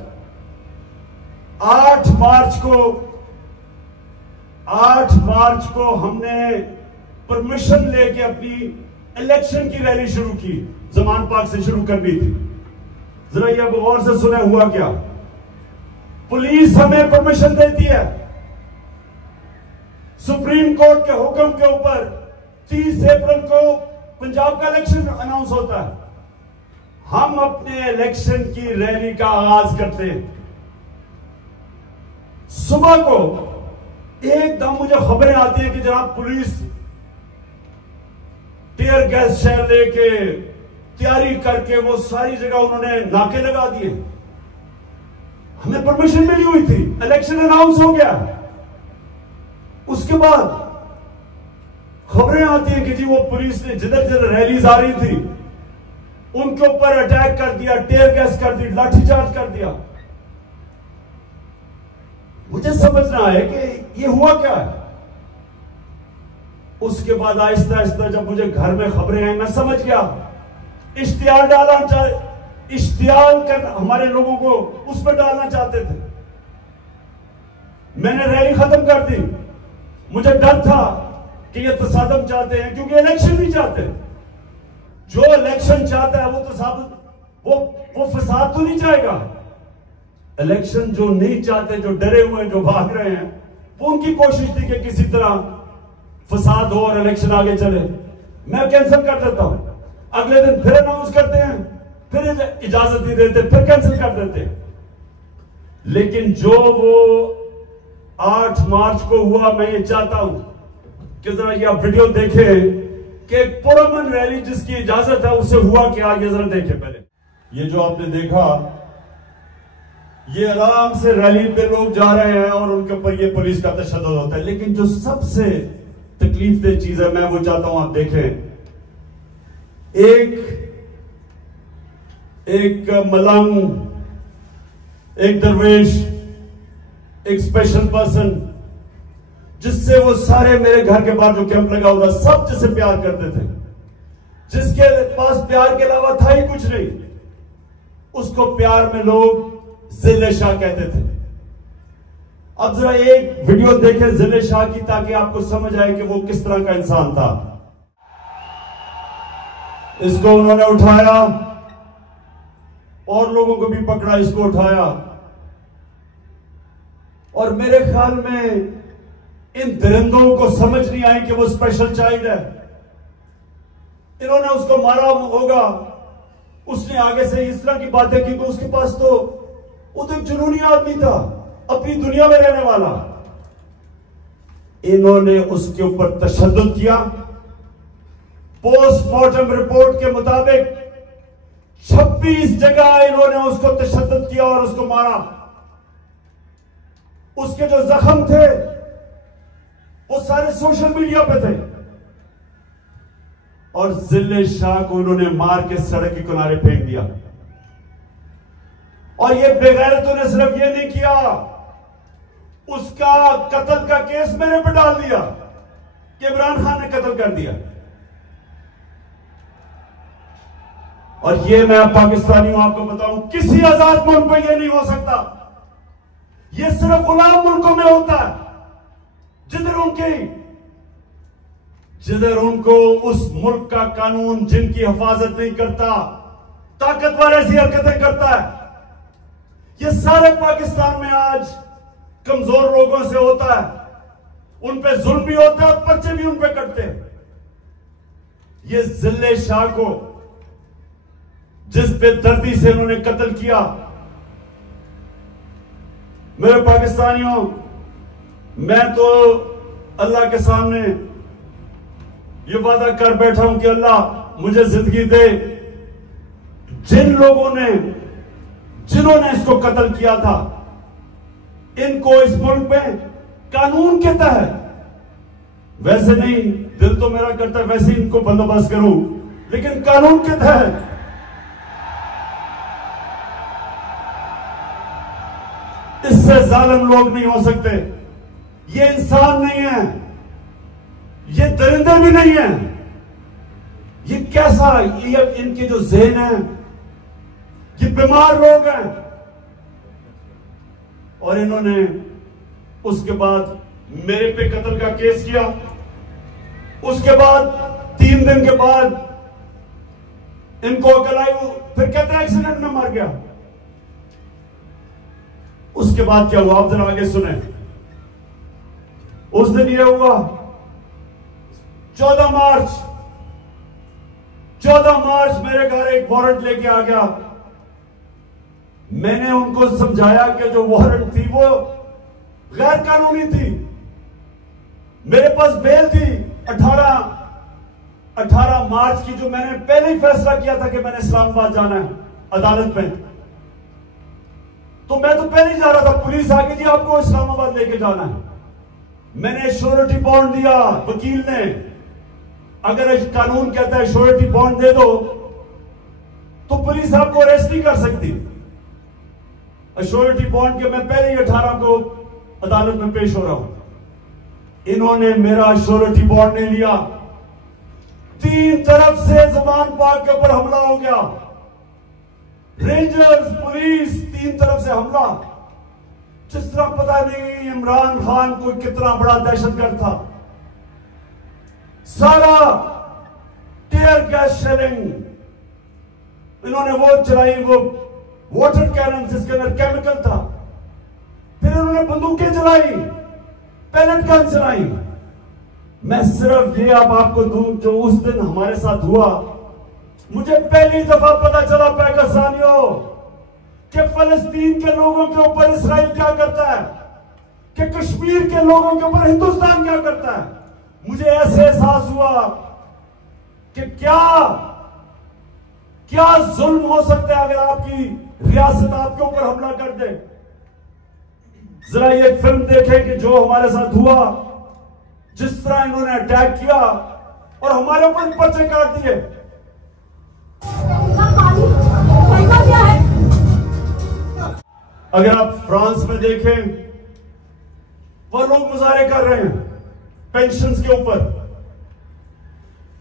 8 मार्च को हमने परमिशन लेके अपनी इलेक्शन की रैली शुरू की, जमान पार्क से शुरू करनी थी। जरा ये अब गौर से सुने हुआ क्या। पुलिस हमें परमिशन देती है, सुप्रीम कोर्ट के हुक्म के ऊपर 30 अप्रैल को पंजाब का इलेक्शन अनाउंस होता है। हम अपने इलेक्शन की रैली का आगाज करते हैं। सुबह को एकदम मुझे खबरें आती है कि जनाब पुलिस टीयर गैस शहर लेके तैयारी करके वो सारी जगह उन्होंने नाके लगा दिए। हमें परमिशन मिली हुई थी, इलेक्शन अनाउंस हो गया। उसके बाद खबरें आती हैं कि जी वो पुलिस ने जिधर जिधर रैलीज आ रही थी उनके ऊपर अटैक कर दिया, टीयर गैस कर दी, लाठीचार्ज कर दिया। मुझे समझना है कि ये हुआ क्या है। उसके बाद आहिस्ता आहिस्ता जब मुझे घर में खबरें आई, मैं समझ गया इश्तिहार कर हमारे लोगों को उस पर डालना चाहते थे। मैंने रैली खत्म कर दी। मुझे डर था कि ये तसादम चाहते हैं, क्योंकि इलेक्शन नहीं चाहते। जो इलेक्शन चाहता है वो तसादम, वो फसाद तो नहीं चाहेगा। इलेक्शन जो नहीं चाहते, जो डरे हुए हैं, जो भाग रहे हैं, वो उनकी कोशिश थी कि किसी तरह फसाद हो और इलेक्शन आगे चले। मैं कैंसिल कर देता हूं, अगले दिन फिर अनाउंस करते हैं, फिर इजाजत नहीं देते, फिर कैंसिल कर देते। लेकिन जो वो 8 मार्च को हुआ, मैं ये चाहता हूं कि जरा ये आप वीडियो देखें कि एक पुरअमन रैली जिसकी इजाजत है उसे हुआ क्या, ये जरा देखें पहले। ये जो आपने देखा, ये आराम से रैली पे लोग जा रहे हैं और उनके ऊपर ये पुलिस का तशद्दुद होता है। लेकिन जो सबसे तकलीफ दे चीज है, मैं वो चाहता हूं आप देखें। एक मलंग, एक दरवेश, एक स्पेशल पर्सन, जिससे वो सारे मेरे घर के बाहर जो कैंप लगा हुआ सब जिससे प्यार करते थे, जिसके पास प्यार के अलावा था ही कुछ नहीं, उसको प्यार में लोग जिले शाह कहते थे। अब जरा एक वीडियो देखें जिले शाह की, ताकि आपको समझ आए कि वो किस तरह का इंसान था। इसको उन्होंने उठाया और लोगों को भी पकड़ा, इसको उठाया। और मेरे ख्याल में इन दरिंदों को समझ नहीं आई कि वो स्पेशल चाइल्ड है। इन्होंने उसको मारा होगा, उसने आगे से इस तरह की बातें की, तो उसके पास तो वो तो एक जुनूनी आदमी था, अपनी दुनिया में रहने वाला। इन्होंने उसके ऊपर तशद्दुद किया। पोस्टमार्टम रिपोर्ट के मुताबिक 26 जगह इन्होंने उसको तशद्दुद किया और उसको मारा। उसके जो जख्म थे वो सारे सोशल मीडिया पे थे। और जिले शाह को उन्होंने मार के सड़क के किनारे फेंक दिया। और ये बेगैरतों ने सिर्फ ये नहीं किया, उसका कत्ल का केस मेरे पे डाल दिया कि इमरान खान ने कत्ल कर दिया। और ये मैं पाकिस्तानी हूं, आपको बताऊं, किसी आजाद मुल्क में ये नहीं हो सकता। ये सिर्फ गुलाम मुल्कों में होता है, जिधर उनको उस मुल्क का कानून जिनकी हिफाजत नहीं करता, ताकतवर ऐसी हरकतें करता है। ये सारे पाकिस्तान में आज कमजोर लोगों से होता है, उन पे जुल्म भी होता है और बच्चे भी उन पे कटते हैं। ये जिले शाह को जिस बेदर्दी से उन्होंने कत्ल किया, मेरे पाकिस्तानियों, मैं तो अल्लाह के सामने ये वादा कर बैठा हूं कि अल्लाह मुझे जिंदगी दे, जिन्होंने इसको कत्ल किया था, इनको इस मुल्क में कानून के तहत, वैसे नहीं, दिल तो मेरा करता है वैसे ही इनको बंदोबस्त करूं, लेकिन कानून के तहत इससे जालिम लोग नहीं हो सकते। ये इंसान नहीं है, ये दरिंदे भी नहीं है। ये कैसा, ये इनके जो ज़हन है, ये बीमार लोग हैं। और इन्होंने उसके बाद मेरे पे कत्ल का केस किया। उसके बाद 3 दिन के बाद इनको अकल आई, फिर कहते हैं एक्सीडेंट में मर गया। उसके बाद क्या हुआ, आप जरा आगे सुने। उस दिन यह हुआ 14 मार्च मेरे घर एक वारंट लेके आ गया। मैंने उनको समझाया कि जो वारंट थी वो गैर कानूनी थी। मेरे पास बेल थी 18 मार्च की, जो मैंने पहले ही फैसला किया था कि मैंने इस्लामाबाद जाना है अदालत में। तो मैं तो पहले ही जा रहा था, पुलिस आ गई थी आपको इस्लामाबाद लेके जाना है। मैंने श्योरिटी बॉन्ड दिया वकील ने। अगर कानून कहता है श्योरिटी बॉन्ड दे दो तो पुलिस आपको अरेस्ट नहीं कर सकती। श्योरिटी बॉन्ड के मैं पहले ही 18 को अदालत में पेश हो रहा हूं। इन्होंने मेरा श्योरिटी बॉन्ड नहीं लिया। 3 तरफ से ज़मान पाक के ऊपर हमला हो गया, रेंजर्स, पुलिस, 3 तरफ से हमला। जिस तरह पता नहीं इमरान खान को कितना बड़ा दहशतगर्द था। सारा टीयर गैस शेलिंग इन्होंने वो चलाई, वो वाटर कैनन जिसके अंदर केमिकल था। फिर उन्होंने बंदूकें चलाई, पैलेट गन चलाई। मैं सिर्फ ये अब आपको दूं, जो उस दिन हमारे साथ हुआ, मुझे पहली दफा पता चला पाकिस्तानियों कि फलस्तीन के लोगों के ऊपर इसराइल क्या करता है, कि कश्मीर के लोगों के ऊपर हिंदुस्तान क्या करता है। मुझे ऐसे एहसास हुआ कि क्या जुल्म हो सकता है अगर आपकी रियासत आपके ऊपर हमला कर दे। जरा ये फिल्म देखें कि जो हमारे साथ हुआ, जिस तरह इन्होंने अटैक किया और हमारे ऊपर पर्चे काट दिए। अगर आप फ्रांस में देखें, वह लोग मुजाहरे कर रहे हैं पेंशन्स के ऊपर।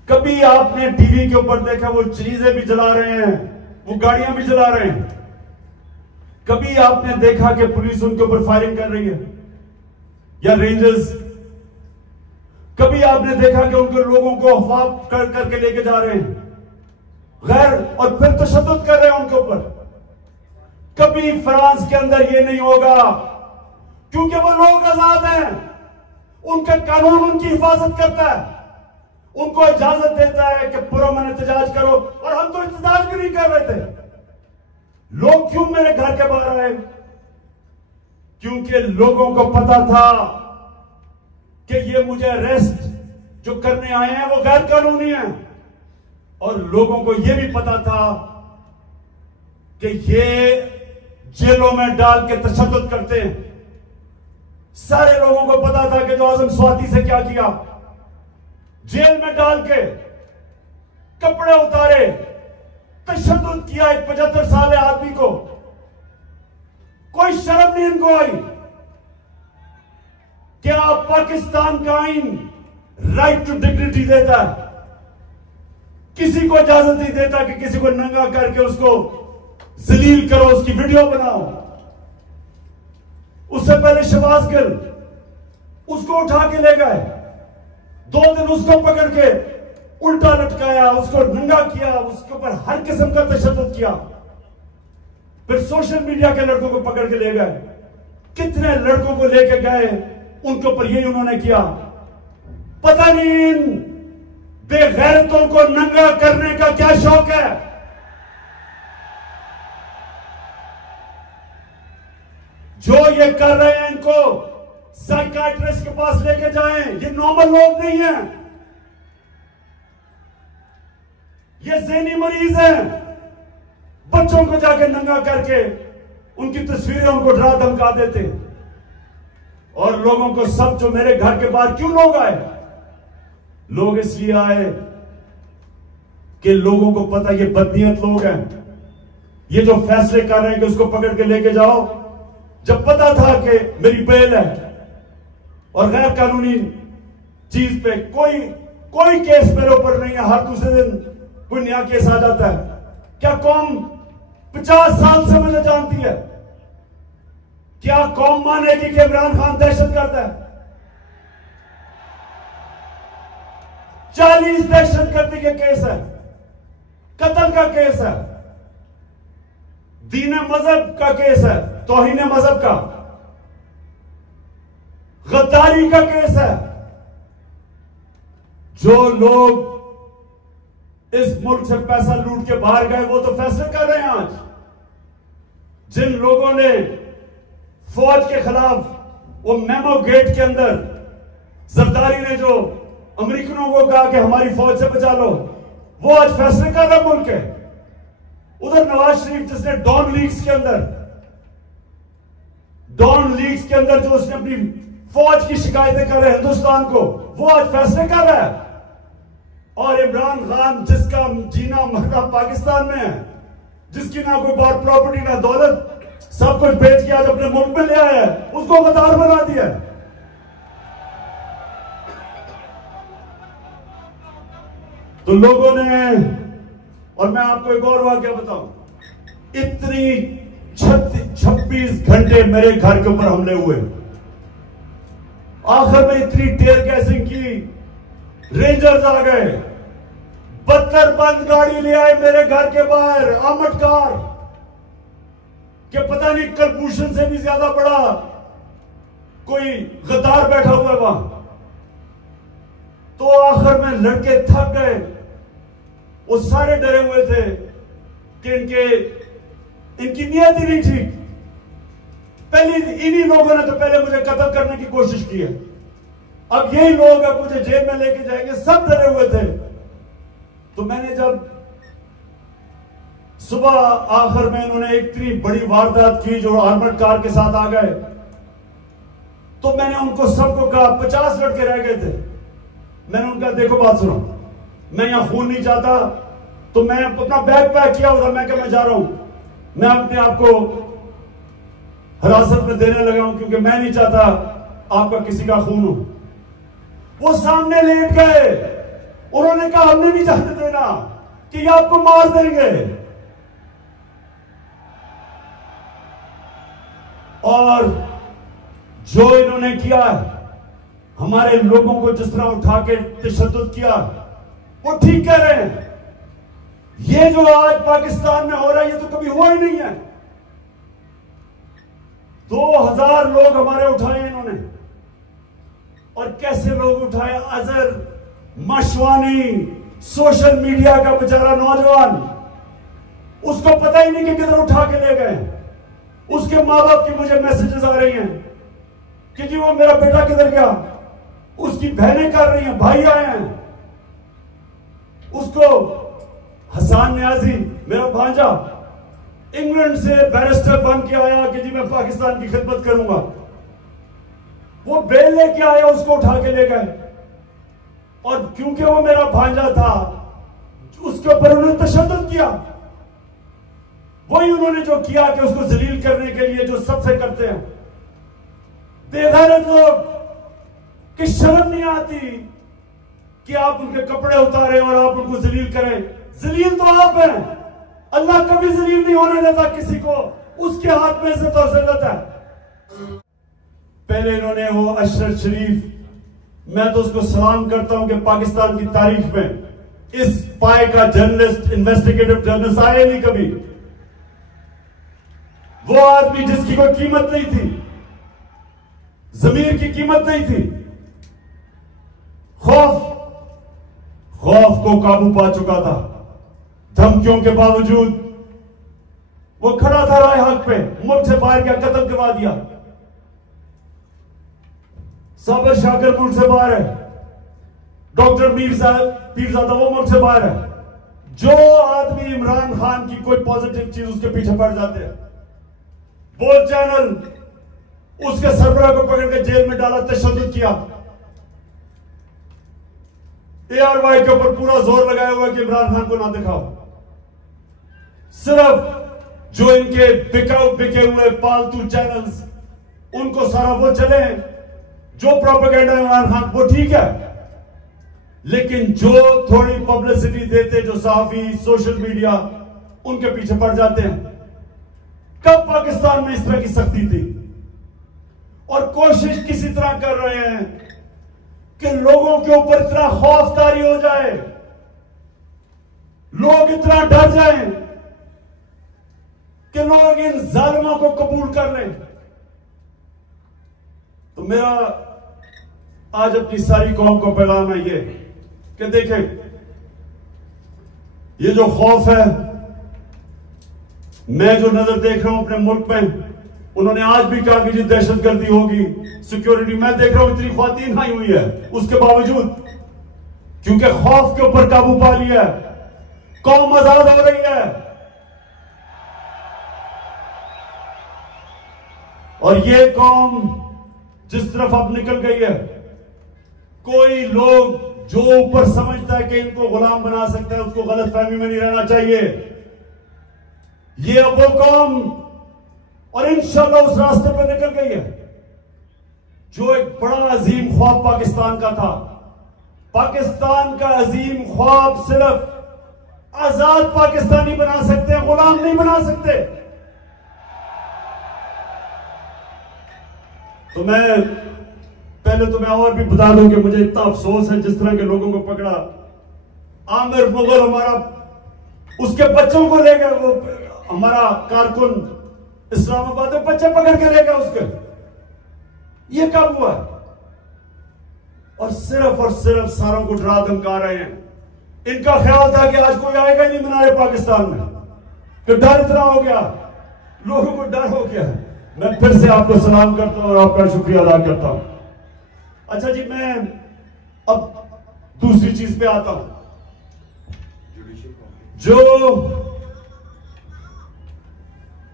कभी आपने टीवी के ऊपर देखा वो चीजें भी जला रहे हैं, वो गाड़ियां भी जला रहे हैं। कभी आपने देखा कि पुलिस उनके ऊपर फायरिंग कर रही है या रेंजर्स? कभी आपने देखा कि उनके लोगों को अफवाह करके लेके जा रहे हैं गैर, और फिर तशद्दुद कर रहे हैं उनके ऊपर? कभी फ्रांस के अंदर ये नहीं होगा, क्योंकि वो लोग आजाद हैं, उनका कानून उनकी हिफाजत करता है, उनको इजाजत देता है कि पुरअमन एहतजाज करो। और हम तो एहतजाज भी नहीं कर रहे थे। लोग क्यों मेरे घर के बाहर आए? क्योंकि लोगों को पता था कि ये मुझे अरेस्ट जो करने आए हैं वो गैर कानूनी है, और लोगों को यह भी पता था कि ये जेलों में डाल के तशद्दुद करते हैं। सारे लोगों को पता था कि जो आजम स्वाति से क्या किया, जेल में डाल के कपड़े उतारे, तशद्दुद किया एक 75 साल आदमी को। कोई शर्म नहीं इनको आई। क्या पाकिस्तान का आईन राइट टू डिग्निटी देता है? किसी को इजाजत नहीं देता कि किसी को नंगा करके उसको जलील करो, उसकी वीडियो बनाओ। उससे पहले शहबाज गिल, उसको उठा के ले गए, 2 दिन उसको पकड़ के उल्टा लटकाया, उसको नंगा किया, उसके ऊपर हर किस्म का तशद्दुद किया। फिर सोशल मीडिया के लड़कों को पकड़ के ले गए। कितने लड़कों को लेके गए, उनके ऊपर यही उन्होंने किया। पता नहीं इन बेगैरतों को नंगा करने का क्या शौक है। जो ये कर रहे हैं इनको साइकाइट्रिस्ट के पास लेके जाएं। ये नॉर्मल लोग नहीं हैं, ये ज़हनी मरीज हैं। बच्चों को जाके नंगा करके उनकी तस्वीरें उनको डरा धमका देते। और लोगों को सब जो मेरे घर के बाहर क्यों लोग आए? लोग इसलिए आए कि लोगों को पता ये बदनीयत लोग हैं। ये जो फैसले कर रहे हैं कि उसको पकड़ के लेके जाओ, जब पता था कि मेरी बेल है और गैर कानूनी चीज पे कोई केस मेरे ऊपर नहीं है, हर दूसरे दिन कोई नया केस आ जाता है। क्या कौम 50 साल से मुझे जानती है? क्या कौम मानेगी कि इमरान खान दहशतगर्द है? 40 दहशतगर्दी के केस है, कत्ल का केस है, दीन मजहब का केस है, तौहीन मजहब का, गद्दारी का केस है। जो लोग इस मुल्क से पैसा लूट के बाहर गए वो तो फैसले कर रहे हैं आज। जिन लोगों ने फौज के खिलाफ वो मेमो गेट के अंदर जरदारी ने जो अमेरिकनों को कहा कि हमारी फौज से बचा लो, वो आज फैसले कर रहे मुल्क के। उधर नवाज शरीफ जिसने डॉन लीग्स के अंदर जो उसने अपनी फौज की शिकायतें कर रहे हैं हिंदुस्तान को, वो आज फैसले कर रहा है। और इमरान खान जिसका जीना मरना पाकिस्तान में है, जिसकी ना कोई बहुत प्रॉपर्टी ना दौलत, सब कुछ बेच के आज अपने मुल्क में ले आया है, उसको गद्दार बना दिया। तो लोगों ने, और मैं आपको एक और वाकया बताऊं, इतनी 26 घंटे मेरे घर के ऊपर हमले हुए, आखिर में इतनी टेयर गैसिंग की, रेंजर्स आ गए, 72 बंद गाड़ी ले आए मेरे घर के बाहर, आर्मड कार, कि पता नहीं कलभूषण से भी ज्यादा बड़ा कोई गद्दार बैठा हुआ है वहां। तो आखिर में लड़के थक गए, वो सारे डरे हुए थे कि इनकी नियत ही नहीं ठीक। पहले इन्हीं लोगों ने तो पहले मुझे कत्ल करने की कोशिश की है, अब यही लोग अब मुझे जेल में लेके जाएंगे, सब डरे हुए थे। तो मैंने जब सुबह आखिर में इन्होंने एक इतनी बड़ी वारदात की जो आर्मर्ड कार के साथ आ गए, तो मैंने उनको सबको कहा, 50 लड़के रह गए थे, मैंने उनका देखो बात सुनो, मैं यहां खून नहीं चाहता, तो मैं अपना बैग पैक किया हुआ था, मैं मैं जा रहा हूं, मैं अपने आप को हिरासत में देने लगा हूं क्योंकि मैं नहीं चाहता आपका किसी का खून हो। वो सामने लेट गए, उन्होंने कहा हमने नहीं चाहते देना कि ये आपको मार देंगे। और जो इन्होंने किया, हमारे लोगों को जिस तरह उठा के तशद्दुद किया, वो ठीक कह रहे हैं। ये जो आज पाकिस्तान में हो रहा है ये तो कभी हुआ ही नहीं है। 2000 लोग हमारे उठाए इन्होंने, और कैसे लोग उठाए, अजहर मशवानी, सोशल मीडिया का बेचारा नौजवान, उसको पता ही नहीं कि किधर उठा के ले गए। उसके मां बाप की मुझे मैसेजेस आ रही हैं कि जी वो मेरा बेटा किधर गया, उसकी बहनें कर रही हैं, भाई आए हैं। उसको हसन न्याजी, मेरा भांजा, इंग्लैंड से बैरिस्टर बन के आया कि जी मैं पाकिस्तान की खिदमत करूंगा, वो बेल लेके आया, उसको उठा के ले गए। और क्योंकि वो मेरा भांजा था, उसके ऊपर उन्होंने तशद्दुद किया। वही उन्होंने जो किया कि उसको जलील करने के लिए जो सबसे करते हैं, बेगैरत लोग कि शर्म नहीं आती कि आप उनके कपड़े उतारें और आप उनको जलील करें। जलील तो आप हैं, अल्लाह कभी जलील नहीं होने देता किसी को, उसके हाथ में इज्जत और जिल्लत है। पहले इन्होंने वो अशरफ शरीफ, मैं तो उसको सलाम करता हूं कि पाकिस्तान की तारीख में इस पाए का जर्नलिस्ट, इन्वेस्टिगेटिव जर्नलिस्ट आए नहीं कभी। वो आदमी जिसकी कोई कीमत नहीं थी, जमीर की कीमत नहीं थी, खौफ को काबू पा चुका था। धमकियों के बावजूद वो खड़ा था राय हक पे, मुल्क से बाहर गया, कत्ल करवा दिया। साबिर शाकिर मुल्क से बाहर है, डॉक्टर पीरजादा वो मुल्क से बाहर है। जो आदमी इमरान खान की कोई पॉजिटिव चीज उसके पीछे पड़ जाते हैं। बोल चैनल, उसके सरबराह को पकड़ के जेल में डाला, तशद्दुद किया। ARY के ऊपर पूरा जोर लगाया हुआ कि इमरान खान को ना दिखाओ। सिर्फ जो इनके बिके हुए पालतू चैनल्स, उनको सारा वो चले, जो प्रोपेगेंडा इमरान खान वो ठीक है, लेकिन जो थोड़ी पब्लिसिटी देते जो सहाफी, सोशल मीडिया, उनके पीछे पड़ जाते हैं। कब पाकिस्तान में इस तरह की सख्ती थी? और कोशिश किसी तरह कर रहे हैं कि लोगों के ऊपर इतना खौफ तारी हो जाए, लोग इतना डर जाएं कि लोग इन जालिमों को कबूल कर लें। तो मेरा आज अपनी सारी कौम को पैगाम है ये कि देखें, ये जो खौफ है, मैं जो नजर देख रहा हूं अपने मुल्क में, उन्होंने आज भी कहा कि जी दहशतगर्दी होगी, सिक्योरिटी, मैं देख रहा हूं इतनी ख्वातीन आई हुई है, उसके बावजूद क्योंकि खौफ के ऊपर काबू पा लिया है, कौम आजाद हो रही है। और ये कौम जिस तरफ अब निकल गई है, कोई लोग जो ऊपर समझता है कि इनको गुलाम बना सकता है, उसको गलतफहमी में नहीं रहना चाहिए। ये अब वो कौम, और इंशाल्लाह उस रास्ते पर निकल गई है जो एक बड़ा अजीम ख्वाब पाकिस्तान का था। पाकिस्तान का अजीम ख्वाब सिर्फ आजाद पाकिस्तानी बना सकते हैं, गुलाम नहीं बना सकते। तो मैं पहले तो मैं और भी बता दूं कि मुझे इतना अफसोस है जिस तरह के लोगों को पकड़ा। आमिर मुगल हमारा, उसके बच्चों को ले गए, वो हमारा कारकुन इस्लामाबाद में बच्चे पकड़ के ले गए उसके। ये कब हुआ? और सिर्फ सारों को डरा धमका रहे हैं इनका ख्याल था कि आज कोई आएगा नहीं मीनार पाकिस्तान में, कि डर इतना हो गया, लोगों को डर हो गया। मैं फिर से आपको सलाम करता हूं और आपका शुक्रिया अदा करता हूं। अच्छा जी, मैं अब दूसरी चीज पे आता हूं।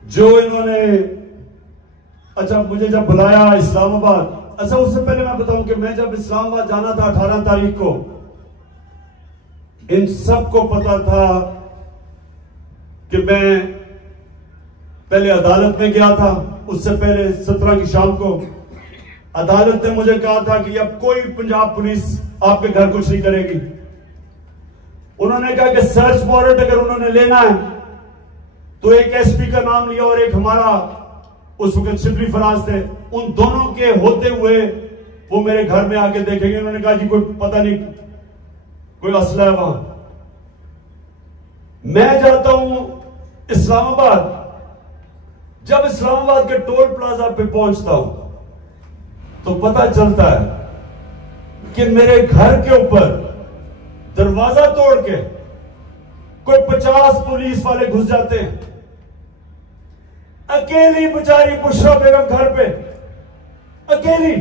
जो इन्होंने, अच्छा मुझे जब बुलाया इस्लामाबाद, अच्छा उससे पहले मैं बताऊं कि मैं जब इस्लामाबाद जाना था 18 तारीख को, इन सबको पता था कि मैं पहले अदालत में गया था। उससे पहले 17 की शाम को अदालत ने मुझे कहा था कि अब कोई पंजाब पुलिस आपके घर कुछ नहीं करेगी। उन्होंने कहा कि सर्च वारंट अगर उन्होंने लेना है तो एक एसपी का नाम लिया और एक हमारा उस वक्त शिबली फराज थे, उन दोनों के होते हुए वो मेरे घर में आके देखेंगे। उन्होंने कहा कि कोई पता नहीं कोई असला है वहां। मैं जाता हूं इस्लामाबाद, जब इस्लामाबाद के टोल प्लाजा पे पहुंचता हूं तो पता चलता है कि मेरे घर के ऊपर दरवाजा तोड़ के कोई 50 पुलिस वाले घुस जाते हैं। अकेली बेचारी बुशरा बेगम घर पे, अकेली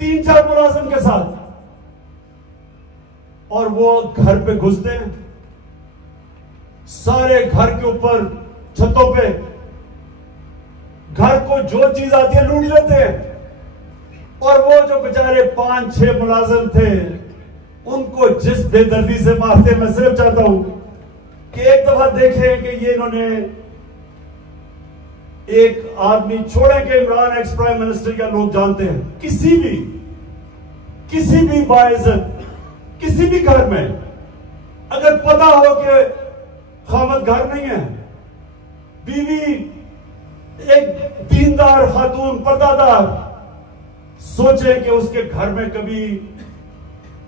3-4 मुलाजिम के साथ, और वो घर पे घुसते हैं, सारे घर के ऊपर छतों पे घर को जो चीज आती है लूट लेते हैं। और वो जो बेचारे 5-6 मुलाजिम थे उनको जिस बेदर्दी से मारते, मैं सिर्फ चाहता हूं कि एक दफा देखें कि ये इन्होंने एक आदमी छोड़े के इमरान एक्स प्राइम मिनिस्टर का लोग जानते हैं, किसी भी बाइज्जत किसी भी घर में अगर पता हो कि खामद घर नहीं है, बीवी एक दीनदार खातून पर्दादार, सोचे कि उसके घर में कभी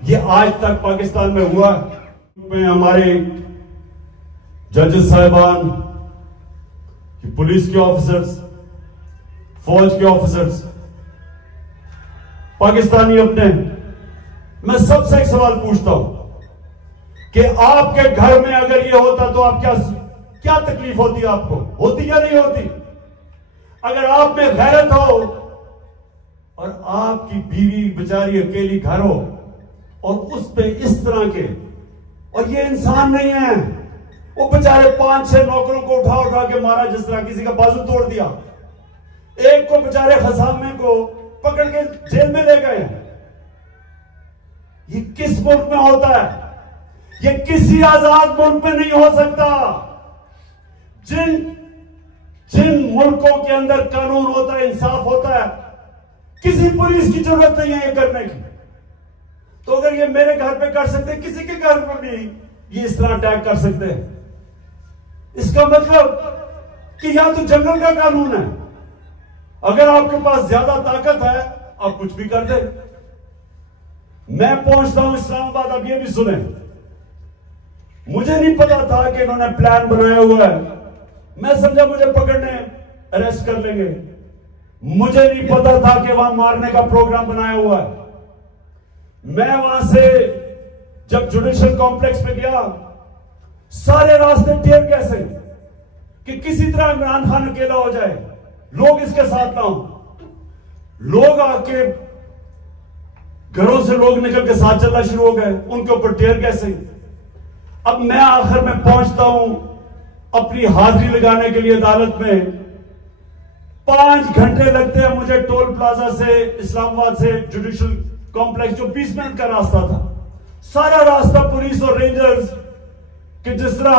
ये आज तक पाकिस्तान में हुआ में हमारे जजेस साहिबान, पुलिस के ऑफिसर्स, फौज के ऑफिसर्स, पाकिस्तानी अपने, मैं सबसे एक सवाल पूछता हूं कि आपके घर में अगर ये होता तो आप क्या तकलीफ होती, आपको होती या नहीं होती? अगर आप में गैरत हो और आपकी बीवी बेचारी अकेली घर हो और उस पे इस तरह के, और ये इंसान नहीं है, वो बेचारे 5-6 नौकरों को उठा उठा के मारा, जिस तरह किसी का बाजू तोड़ दिया, एक को बेचारे खसामे को पकड़ के जेल में ले गए। ये किस मुल्क में होता है? ये किसी आजाद मुल्क में नहीं हो सकता। जिन मुल्कों के अंदर कानून होता है, इंसाफ होता है, किसी पुलिस की जरूरत नहीं है ये करने की। तो अगर ये मेरे घर पे कर सकते, किसी के घर पे भी ये इस तरह अटैक कर सकते हैं। इसका मतलब कि या तो जंगल का कानून है, अगर आपके पास ज्यादा ताकत है आप कुछ भी कर दे। मैं पहुंचता हूं इस्लामाबाद, अब ये भी सुने, मुझे नहीं पता था कि इन्होंने प्लान बनाया हुआ है। मैं समझा मुझे पकड़ने अरेस्ट कर लेंगे, मुझे नहीं पता था कि वहां मारने का प्रोग्राम बनाया हुआ है। मैं वहां से जब जुडिशियल कॉम्प्लेक्स पे गया, सारे रास्ते टेर गैस हैं कि किसी तरह इमरान खान अकेला हो जाए, लोग इसके साथ ना हो। लोग आके घरों से लोग निकल के साथ चलना शुरू हो गए, उनके ऊपर टेर गैस हैं। अब मैं आखिर में पहुंचता हूं अपनी हाजिरी लगाने के लिए अदालत में। 5 घंटे लगते हैं मुझे टोल प्लाजा से इस्लामाबाद से जुडिशियल कॉम्प्लेक्स, जो 20 मिनट का रास्ता था, सारा रास्ता पुलिस और रेंजर्स कि जिस तरह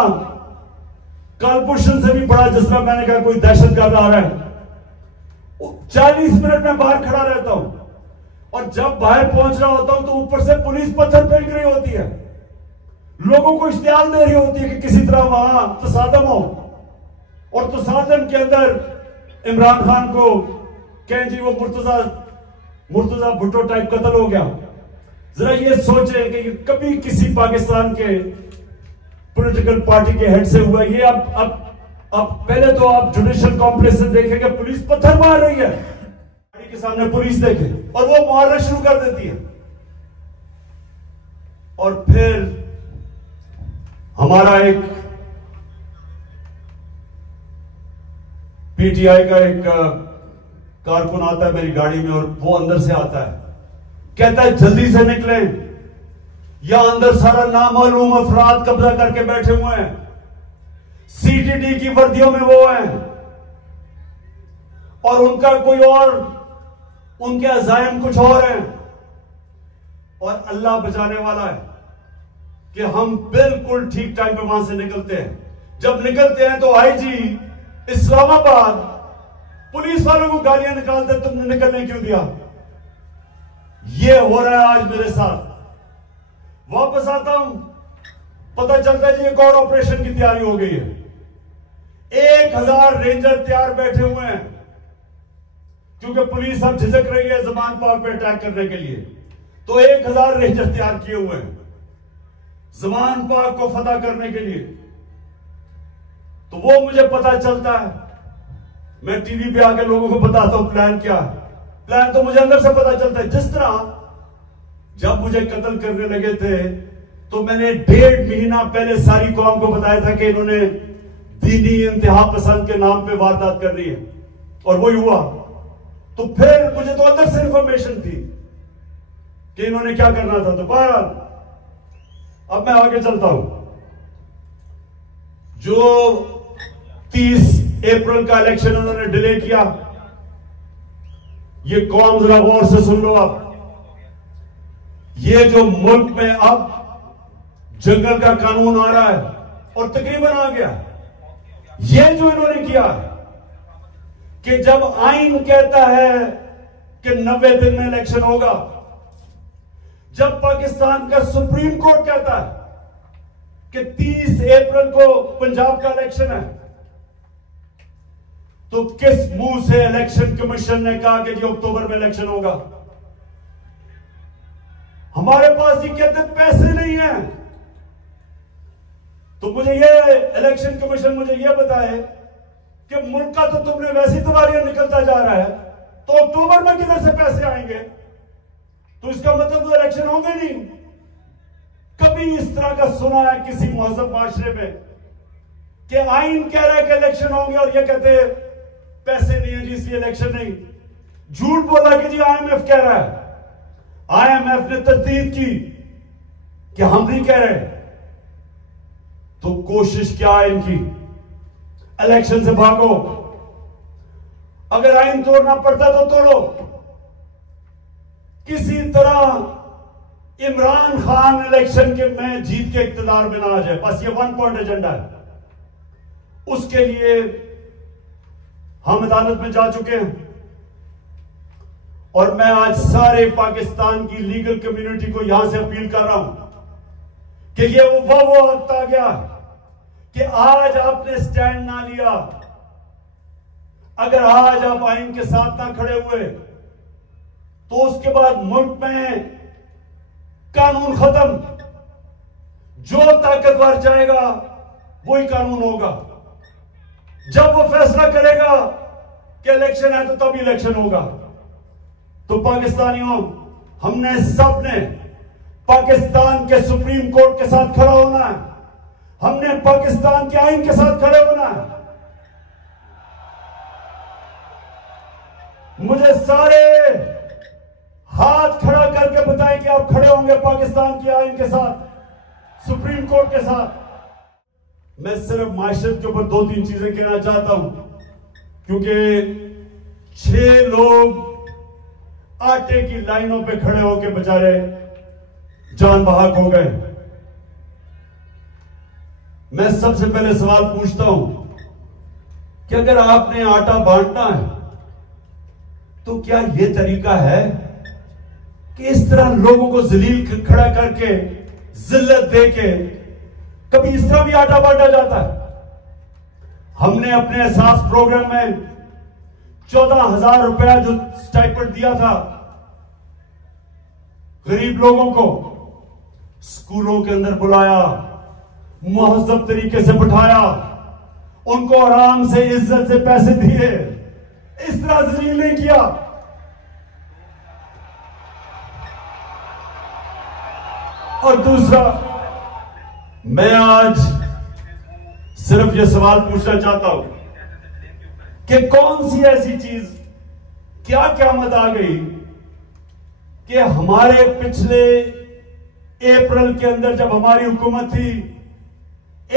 कालपुशन से भी बड़ा, जिस तरह मैंने कहा कोई दहशतगर्द आ रहा है। 40 मिनट में बाहर खड़ा रहता हूं और जब बाहर पहुंच रहा होता हूं तो ऊपर से पुलिस पत्थर फेंक रही होती है, लोगों को इश्तियाल दे रही होती है कि किसी तरह वहां तसादम हो, और तसादम के अंदर इमरान खान को कहें जी वो मुर्तजा भुट्टो टाइप कत्ल हो गया। जरा ये सोचे कि कभी किसी पाकिस्तान के पॉलिटिकल पार्टी के हेड से हुआ ये। अब पहले तो आप जुडिशियल कॉम्प्लेक्स से देखेंगे पुलिस पत्थर मार रही है, गाड़ी के सामने पुलिस देखे और वो मारना शुरू कर देती है। और फिर हमारा एक पीटीआई का एक कारकुन आता है मेरी गाड़ी में और वो अंदर से आता है, कहता है जल्दी से निकलें, यहां अंदर सारा नामालूम अफराद कब्जा करके बैठे हुए हैं, सीटीडी की वर्दियों में वो हैं और उनका कोई और, उनके अज़ाइम कुछ और हैं और अल्लाह बचाने वाला है कि हम बिल्कुल ठीक टाइम पे वहां से निकलते हैं। जब निकलते हैं तो आईजी इस्लामाबाद पुलिस वालों को गालियां निकालते, तुमने निकलने क्यों दिया? ये हो रहा है आज मेरे साथ। वापस आता हूं, पता चलता है जी एक और ऑपरेशन की तैयारी हो गई है। 1000 रेंजर तैयार बैठे हुए हैं क्योंकि पुलिस अब झिझक रही है ज़मान पाक पे अटैक करने के लिए, तो 1000 रेंजर तैयार किए हुए हैं ज़मान पाक को फतह करने के लिए। तो वो मुझे पता चलता है, मैं टीवी पे आके लोगों को बताता हूं प्लान क्या है। प्लान तो मुझे अंदर से पता चलता है। जिस तरह जब मुझे कत्ल करने लगे थे तो मैंने 1.5 महीना पहले सारी कौम को बताया था कि इन्होंने दीनी इंतहा पसंद के नाम पे वारदात कर रही है, और वही हुआ। तो फिर मुझे तो अंदर से इंफॉर्मेशन थी कि इन्होंने क्या करना था। तो बहरहाल अब मैं आगे चलता हूं। जो 30 अप्रैल का इलेक्शन उन्होंने डिले किया, ये कौम जरा गौर से सुन लो। आप ये जो मुल्क में अब जंगल का कानून आ रहा है और तकरीबन आ गया, ये जो इन्होंने किया कि जब आइन कहता है कि 90 दिन में इलेक्शन होगा, जब पाकिस्तान का सुप्रीम कोर्ट कहता है कि 30 अप्रैल को पंजाब का इलेक्शन है, तो किस मुंह से इलेक्शन कमीशन ने कहा कि जी अक्टूबर में इलेक्शन होगा? हमारे पास जी कहते पैसे नहीं है। तो मुझे ये इलेक्शन कमीशन मुझे ये बताए कि मुल्क का तो तुमने वैसी तबारियां निकलता जा रहा है, तो अक्टूबर में किधर से पैसे आएंगे? तो इसका मतलब तो इलेक्शन होंगे नहीं। कभी इस तरह का सुना है किसी महज़ब माशरे में कि आइन कह रहा है कि इलेक्शन होंगे और ये कहते हैं पैसे नहीं है जी इसलिए इलेक्शन नहीं? झूठ बोला कि जी IMF कह रहा है। IMF ने तस्दीक की कि हम नहीं कह रहे। तो कोशिश क्या है इनकी? इलेक्शन से भागो, अगर आइन तोड़ना पड़ता तो तोड़ो। किसी तरह इमरान खान इलेक्शन के में जीत के इक्तदार में ना आ जाए, बस ये 1 पॉइंट एजेंडा है। उसके लिए हम अदालत में जा चुके हैं और मैं आज सारे पाकिस्तान की लीगल कम्युनिटी को यहां से अपील कर रहा हूं कि ये वो वक्त आ गया कि आज आपने स्टैंड ना लिया, अगर आज आप आइन के साथ ना खड़े हुए तो उसके बाद मुल्क में कानून खत्म। जो ताकतवर जाएगा वही कानून होगा। जब वो फैसला करेगा कि इलेक्शन है तो तब इलेक्शन होगा। तो पाकिस्तानियों, हमने सबने पाकिस्तान के सुप्रीम कोर्ट के साथ खड़ा होना है, हमने पाकिस्तान के आइन के साथ खड़े होना है। मुझे सारे हाथ खड़ा करके बताएं कि आप खड़े होंगे पाकिस्तान के आइन के साथ, सुप्रीम कोर्ट के साथ। मैं सिर्फ माशरत के ऊपर 2-3 चीजें कहना चाहता हूं, क्योंकि 6 लोग आटे की लाइनों पे खड़े होकर बेचारे जान बहाक हो गए। मैं सबसे पहले सवाल पूछता हूं कि अगर आपने आटा बांटना है तो क्या यह तरीका है कि इस तरह लोगों को जलील खड़ा करके जिल्लत देके कभी इस तरह भी आटा बांटा जाता है? हमने अपने एहसास प्रोग्राम में 14,000 रुपया जो स्टाइपेंड दिया था गरीब लोगों को, स्कूलों के अंदर बुलाया, मुहज़्ज़ब तरीके से बिठाया, उनको आराम से इज्जत से पैसे दिए, इस तरह जलील नहीं किया। और दूसरा, मैं आज सिर्फ ये सवाल पूछना चाहता हूं कि कौन सी ऐसी चीज, क्या क़यामत आ गई कि हमारे पिछले अप्रैल के अंदर जब हमारी हुकूमत थी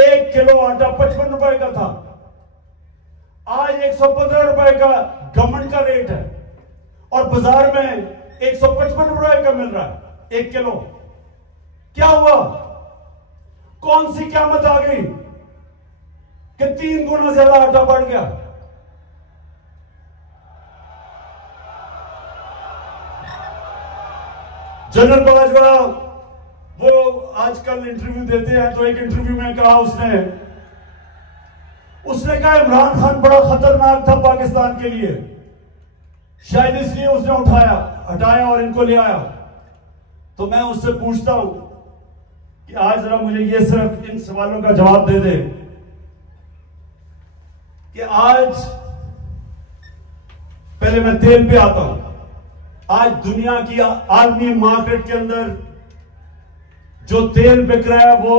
1 किलो आटा 55 रुपए का था, आज 115 रुपए का गवर्नमेंट का रेट है और बाजार में 155 रुपए का मिल रहा है 1 किलो। क्या हुआ? कौन सी क़यामत आ गई कि 3 गुना ज्यादा आटा बढ़ गया? जनरल बाजवा वो आजकल इंटरव्यू देते हैं, तो एक इंटरव्यू में कहा उसने कहा इमरान खान बड़ा खतरनाक था पाकिस्तान के लिए, शायद इसलिए उसने हटाया और इनको ले आया। तो मैं उससे पूछता हूं कि आज जरा मुझे ये सिर्फ इन सवालों का जवाब दे दे कि आज, पहले मैं तेल पे आता हूं, आज दुनिया की आलमी मार्केट के अंदर जो तेल बिक रहा है वो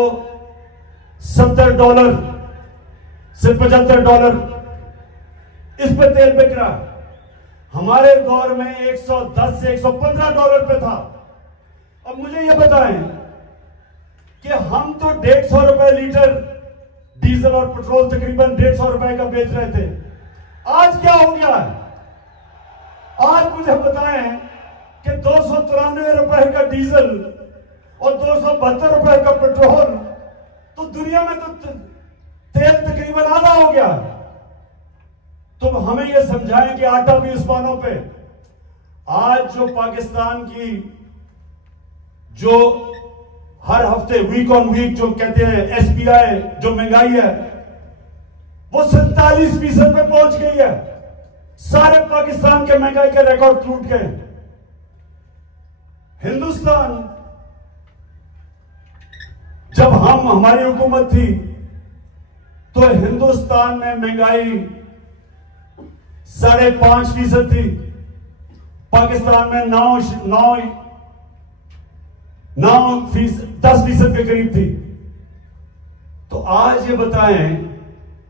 $70 से $75 इस पे तेल बिक रहा है। हमारे दौर में 110 से $115 पे था। अब मुझे ये बताएं कि हम तो 150 रुपए लीटर डीजल और पेट्रोल तकरीबन 150 रुपए का बेच रहे थे। आज क्या हो गया है? आज मुझे बताएं कि 293 रुपए का डीजल और 272 रुपए का पेट्रोल, तो दुनिया में तो तेल तकरीबन आधा हो गया। तुम हमें यह समझाएं कि आटा भी इस मानों पे। आज जो पाकिस्तान की जो हर हफ्ते वीक ऑन वीक जो कहते हैं एसपीआई जो महंगाई है वो 47% पे पहुंच गई है। सारे पाकिस्तान के महंगाई के रिकॉर्ड टूट गए। हिंदुस्तान, जब हमारी हुकूमत थी तो हिंदुस्तान में महंगाई 5.5% थी, पाकिस्तान में 10% के करीब थी। तो आज ये बताएं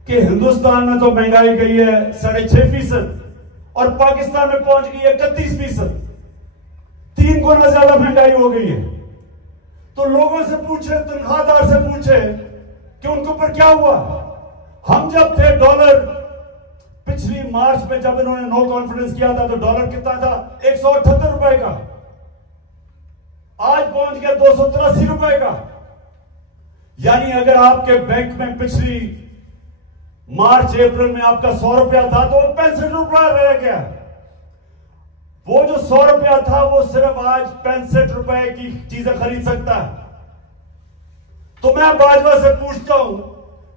कि हिंदुस्तान में तो महंगाई गई है 6.5% और पाकिस्तान में पहुंच गई है 31%। 3 गुना ज्यादा महंगाई हो गई है। तो लोगों से पूछे, तनख्वाहदार से पूछे कि उनके ऊपर क्या हुआ। हम जब थे डॉलर, पिछली मार्च में जब इन्होंने नो कॉन्फिडेंस किया था तो डॉलर कितना था? 178 रुपए का। आज पहुंच गया 283 रुपए का। यानी अगर आपके बैंक में पिछली मार्च अप्रैल में आपका 100 रुपया था तो 65 रुपया रह गया। वो जो 100 रुपया था वो सिर्फ आज 65 रुपए की चीजें खरीद सकता है। तो मैं बाजवा से पूछता हूं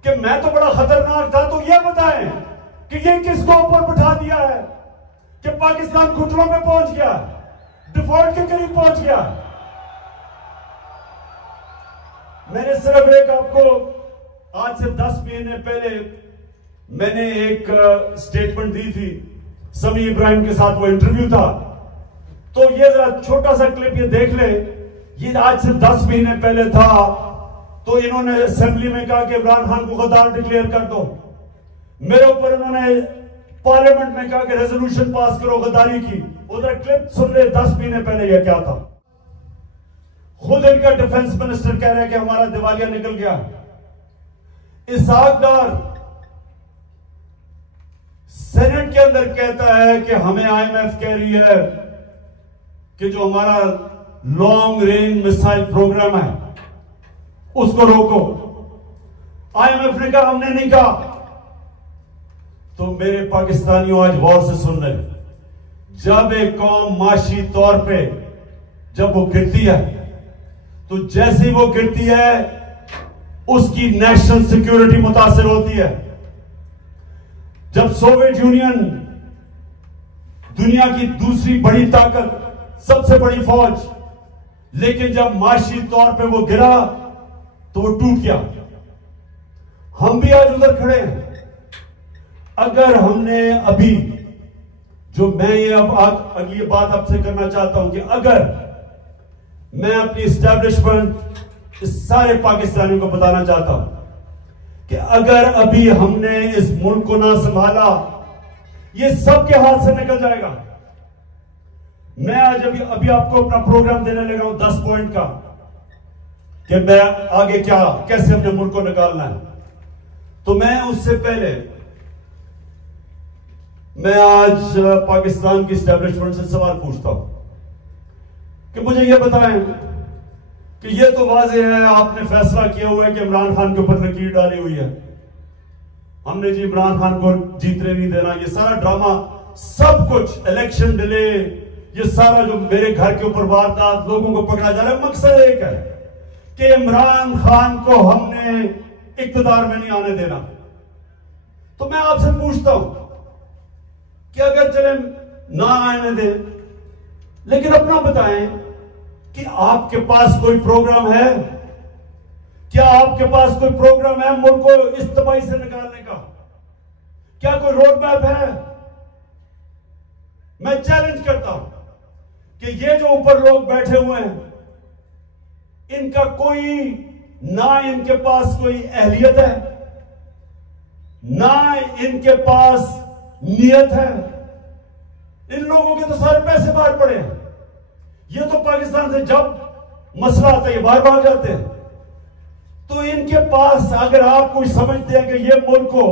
कि मैं तो बड़ा खतरनाक था, तो ये बताएं कि ये किसको ऊपर बिठा दिया है कि पाकिस्तान घुटनों में पहुंच गया, डिफॉल्ट के करीब पहुंच गया। मैंने सिर्फ एक आपको, आज से 10 महीने पहले मैंने एक स्टेटमेंट दी थी, समी इब्राहिम के साथ वो इंटरव्यू था। तो ये जरा छोटा सा क्लिप ये देख ले। ये आज से 10 महीने पहले था। तो इन्होंने असेंबली में कहा कि इमरान खान को गद्दार डिक्लेयर कर दो। मेरे ऊपर इन्होंने पार्लियामेंट में कहा कि रेजोल्यूशन पास करो गद्दारी की। उधर क्लिप सुन ले, 10 महीने पहले यह क्या था। खुद इनका डिफेंस मिनिस्टर कह रहे हैं कि हमारा दिवालिया निकल गया। इसहाक डार सेनेट के अंदर कहता है कि हमें आईएमएफ कह रही है कि जो हमारा लॉन्ग रेंज मिसाइल प्रोग्राम है उसको रोको। आईएमएफ ने कहा हमने नहीं कहा। तो मेरे पाकिस्तानियों आज गौर से सुन रहे, जब एक कौम माशी तौर पे जब वो गिरती है तो जैसे ही वो गिरती है उसकी नेशनल सिक्योरिटी मुतासिर होती है। जब सोवियत यूनियन दुनिया की दूसरी बड़ी ताकत, सबसे बड़ी फौज, लेकिन जब माशी तौर पे वो गिरा तो वो टूट गया। हम भी आज उधर खड़े हैं। अगर हमने अभी, जो मैं ये अब अगली बात आपसे करना चाहता हूं कि अगर मैं अपनी इस्टेब्लिशमेंट इस सारे पाकिस्तानियों को बताना चाहता हूं कि अगर अभी हमने इस मुल्क को ना संभाला, ये सबके हाथ से निकल जाएगा। मैं आज अभी आपको अपना प्रोग्राम देने लगा हूं 10 पॉइंट का कि मैं आगे क्या, कैसे अपने मुल्क को निकालना है। तो मैं उससे पहले मैं आज पाकिस्तान की इस्टेब्लिशमेंट से सवाल पूछता हूं कि मुझे यह बताएं कि यह तो वाज़ेह है, आपने फैसला किया हुआ है कि इमरान खान के ऊपर लकीर डाली हुई है, हमने जी इमरान खान को जीतने नहीं देना, ये सारा ड्रामा, सब कुछ, इलेक्शन डिले, ये सारा जो मेरे घर के ऊपर वारदात, लोगों को पकड़ा जा रहा है, मकसद एक है कि इमरान खान को हमने इक्तदार में नहीं आने देना। तो मैं आपसे पूछता हूं कि अगर चले ना आने दें, लेकिन अपना बताएं कि आपके पास कोई प्रोग्राम है? क्या आपके पास कोई प्रोग्राम है मुल्क को इस तबाही से निकालने का? क्या कोई रोड मैप है? मैं चैलेंज करता हूं कि ये जो ऊपर लोग बैठे हुए हैं, इनका कोई, ना इनके पास कोई अहलियत है, ना इनके पास नियत है। इन लोगों के तो सारे पैसे बाहर पड़े हैं। ये तो पाकिस्तान से जब मसला आता है ये बाहर भाग जाते हैं। तो इनके पास, अगर आप कोई समझते हैं कि ये मुल्क को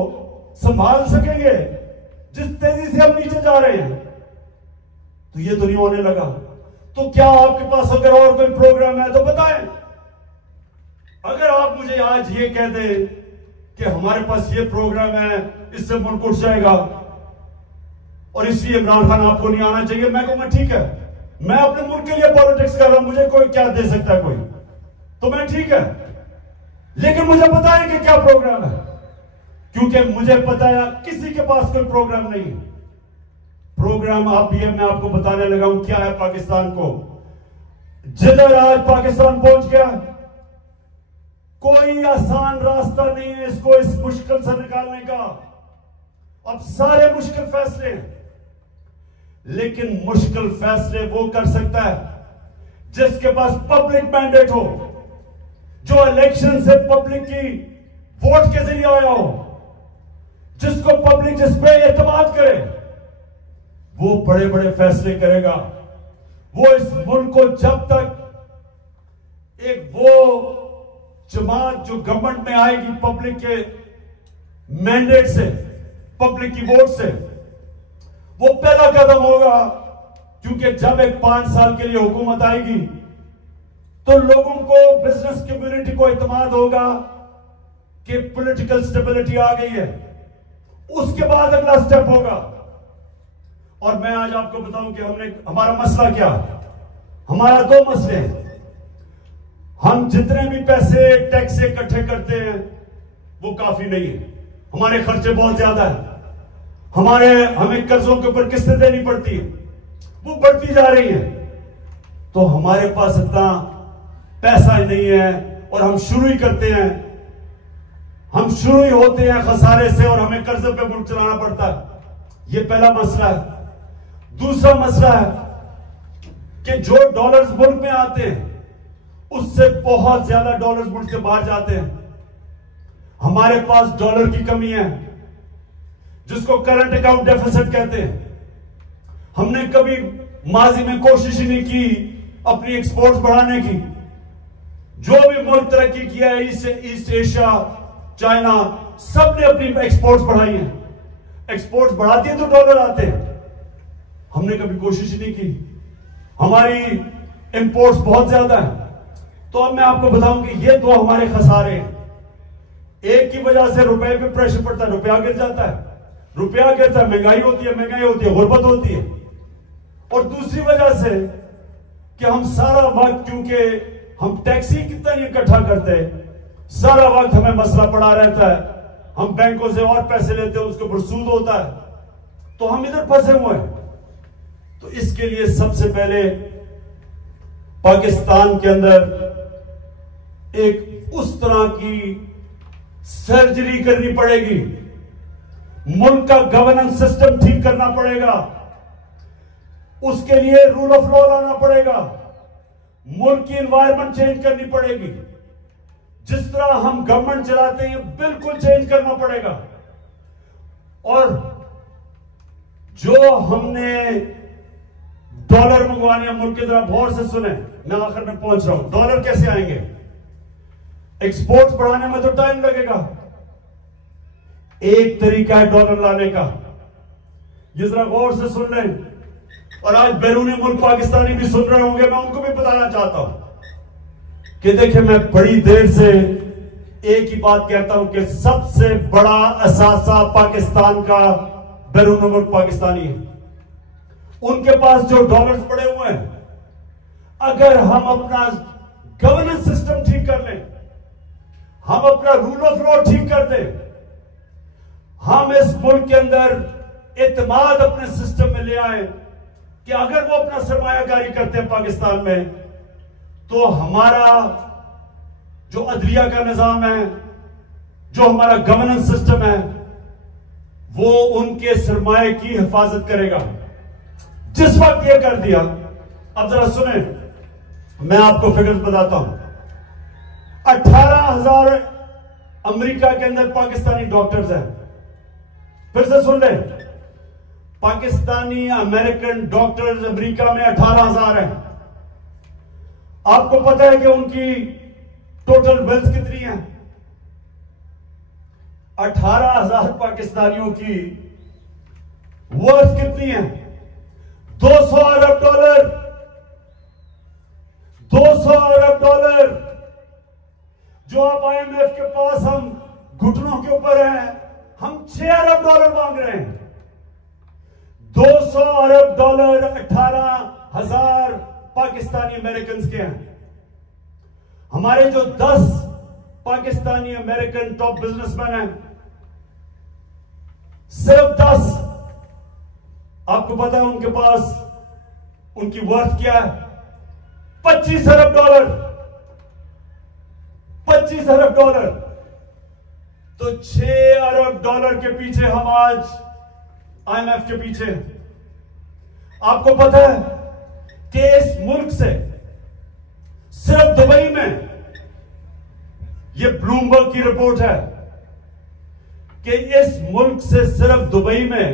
संभाल सकेंगे जिस तेजी से हम नीचे जा रहे हैं, तो ये तो नहीं होने लगा। तो क्या आपके पास अगर और कोई प्रोग्राम है तो बताएं। अगर आप मुझे आज ये कह दें कि हमारे पास ये प्रोग्राम है, इससे मुल्क उठ जाएगा और इसलिए इमरान खान आपको नहीं आना चाहिए, मैं कहूंगा ठीक है, मैं अपने मुल्क के लिए पॉलिटिक्स कर रहा हूं, मुझे कोई क्या दे सकता है कोई, तो मैं ठीक है, लेकिन मुझे बताएं कि क्या प्रोग्राम है, क्योंकि मुझे पता है किसी के पास कोई प्रोग्राम नहीं है। प्रोग्राम आप भी है, मैं आपको बताने लगा हूं क्या है पाकिस्तान को। जिधर आज पाकिस्तान पहुंच गया, कोई आसान रास्ता नहीं है इसको इस मुश्किल से निकालने का। अब सारे मुश्किल फैसले हैं, लेकिन मुश्किल फैसले वो कर सकता है जिसके पास पब्लिक मैंडेट हो, जो इलेक्शन से पब्लिक की वोट के जरिए आया हो, जिसको पब्लिक जिस पे एतमाद करे, वो बड़े बड़े फैसले करेगा। वो इस मुल्क को जब तक एक वो जमात जो गवर्नमेंट में आएगी पब्लिक के मैंडेट से, पब्लिक की वोट से, वो पहला कदम होगा। क्योंकि जब एक 5 साल के लिए हुकूमत आएगी तो लोगों को, बिजनेस कम्युनिटी को इत्मीनान होगा कि पॉलिटिकल स्टेबिलिटी आ गई है। उसके बाद अगला स्टेप होगा। और मैं आज आपको बताऊं कि हमारा मसला क्या है। हमारा 2 मसले हैं। हम जितने भी पैसे टैक्स से इकट्ठे करते हैं वो काफी नहीं है, हमारे खर्चे बहुत ज्यादा है, हमें कर्जों के ऊपर किस्तें देनी पड़ती है, वो बढ़ती जा रही है। तो हमारे पास इतना पैसा ही नहीं है और हम शुरू ही करते हैं, हम शुरू ही होते हैं खसारे से और हमें कर्जे पे मुल्क चलाना पड़ता है। ये पहला मसला है। दूसरा मसला है कि जो डॉलर्स मुल्क में आते हैं उससे बहुत ज्यादा डॉलर्स मुल्क से बाहर जाते हैं। हमारे पास डॉलर की कमी है, जिसको करंट अकाउंट डेफिसिट कहते हैं। हमने कभी माजी में कोशिश ही नहीं की अपनी एक्सपोर्ट्स बढ़ाने की। जो भी मुल्क तरक्की किया है, ईस्ट एशिया, चाइना, सब ने अपनी एक्सपोर्ट्स बढ़ाई है। एक्सपोर्ट्स बढ़ाती है तो डॉलर आते हैं। हमने कभी कोशिश ही नहीं की, हमारी इंपोर्ट्स बहुत ज्यादा है। तो अब मैं आपको बताऊं कि ये 2 हमारे खसारे हैं। एक की वजह से रुपए पे प्रेशर पड़ता है, रुपया गिर जाता है, रुपया गिरता है, महंगाई होती है, गुर्बत होती है। और दूसरी वजह से कि हम सारा वक्त, क्योंकि हम टैक्सी कितना इकट्ठा करते हैं, सारा वक्त हमें मसला पड़ा रहता है। हम बैंकों से और पैसे लेते हैं, उसके ऊपर सूद होता है, तो हम इधर फंसे हुए हैं। तो इसके लिए सबसे पहले पाकिस्तान के अंदर एक उस तरह की सर्जरी करनी पड़ेगी, मुल्क का गवर्नेंस सिस्टम ठीक करना पड़ेगा, उसके लिए रूल ऑफ लॉ लाना पड़ेगा, मुल्क की एनवायरनमेंट चेंज करनी पड़ेगी। जिस तरह हम गवर्नमेंट चलाते हैं बिल्कुल चेंज करना पड़ेगा। और जो हमने डॉलर मंगवाने मुल्क की तरफ गौर से सुने, मैं आखिर में पहुंच रहा हूं। डॉलर कैसे आएंगे? एक्सपोर्ट्स बढ़ाने में तो टाइम लगेगा। एक तरीका है डॉलर लाने का, ये जरा गौर से सुन लें। और आज बैरूनी मुल्क पाकिस्तानी भी सुन रहे होंगे, मैं उनको भी बताना चाहता हूं कि देखिए, मैं बड़ी देर से एक ही बात कहता हूं कि सबसे बड़ा असासा पाकिस्तान का बैरूनी मुल्क पाकिस्तानी है। उनके पास जो डॉलर्स पड़े हुए हैं, अगर हम अपना गवर्नेंस सिस्टम ठीक कर लें, हम अपना रूल ऑफ लॉ ठीक कर दें, हम इस मुल्क के अंदर एतमाद अपने सिस्टम में ले आए कि अगर वो अपना सरमायाकारी करते हैं पाकिस्तान में, तो हमारा जो अदलिया का निजाम है, जो हमारा गवर्नेंस सिस्टम है, वो उनके सरमाए की हिफाजत करेगा। जिस वक्त ये कर दिया, अब जरा सुने, मैं आपको फिगर्स बताता हूं। 18,000 अमेरिका के अंदर पाकिस्तानी डॉक्टर्स हैं। फिर से सुन ले, पाकिस्तानी अमेरिकन डॉक्टर्स अमेरिका में 18,000 हैं। आपको पता है कि उनकी टोटल वेल्थ कितनी है? 18,000 पाकिस्तानियों की वर्थ कितनी है? 200 अरब डॉलर। 200 अरब डॉलर जो आप IMF के पास हम घुटनों के ऊपर हैं, हम 6 अरब डॉलर मांग रहे हैं। 200 अरब डॉलर 18,000 पाकिस्तानी अमेरिकन के हैं। हमारे जो 10 पाकिस्तानी अमेरिकन टॉप बिजनेसमैन हैं, सिर्फ 10, आपको पता है उनके पास उनकी वर्थ क्या है? 25 अरब डॉलर। 25 अरब डॉलर। तो 6 अरब डॉलर के पीछे हम आज IMF के पीछे। आपको पता है कि इस मुल्क से सिर्फ दुबई में, यह ब्लूमबर्ग की रिपोर्ट है कि इस मुल्क से सिर्फ दुबई में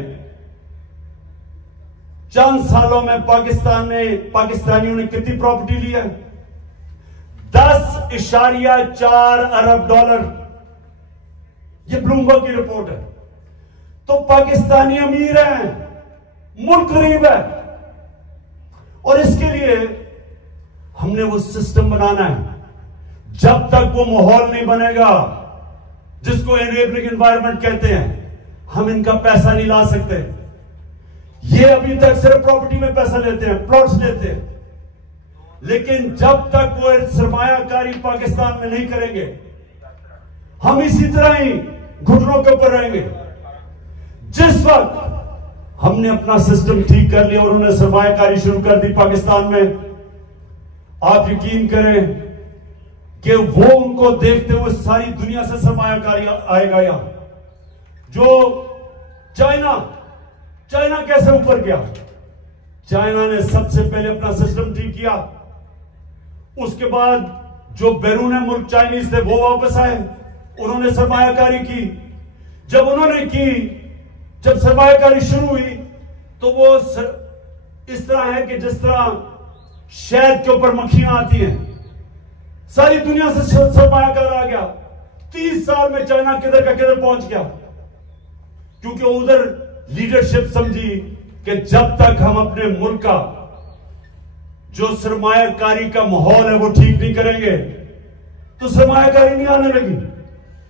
चंद सालों में पाकिस्तानियों ने कितनी प्रॉपर्टी ली है? 10.4 अरब डॉलर। यह ब्लूमबर्ग की रिपोर्ट है। तो पाकिस्तानी अमीर हैं, मुल्क गरीब है। और इसके लिए हमने वो सिस्टम बनाना है। जब तक वो माहौल नहीं बनेगा जिसको एनेबलिंग एनवायरनमेंट कहते हैं, हम इनका पैसा नहीं ला सकते। ये अभी तक सिर्फ प्रॉपर्टी में पैसा लेते हैं, प्लॉट्स लेते हैं, लेकिन जब तक वो सरमायाकारी पाकिस्तान में नहीं करेंगे, हम इसी तरह ही घुटनों के ऊपर रहेंगे। जिस वक्त हमने अपना सिस्टम ठीक कर लिया और उन्होंने सरमायाकारी शुरू कर दी पाकिस्तान में, आप यकीन करें कि वो उनको देखते हुए सारी दुनिया से सरमायाकारी आएगा। यहां जो चाइना कैसे ऊपर गया? चाइना ने सबसे पहले अपना सिस्टम ठीक किया। उसके बाद जो बैरून मुल्क चाइनीज थे वो वापस आए, उन्होंने सरमायाकारी की। जब सरमायाकारी शुरू हुई तो वो इस तरह है कि जिस तरह शहद के ऊपर मक्खियां आती हैं, सारी दुनिया से सरमायाकार आ गया। 30 साल में चाइना किधर का किधर पहुंच गया, क्योंकि उधर लीडरशिप समझी कि जब तक हम अपने मुल्क का जो सरमायाकारी का माहौल है वो ठीक नहीं करेंगे तो सरमायाकारी नहीं आने लगी।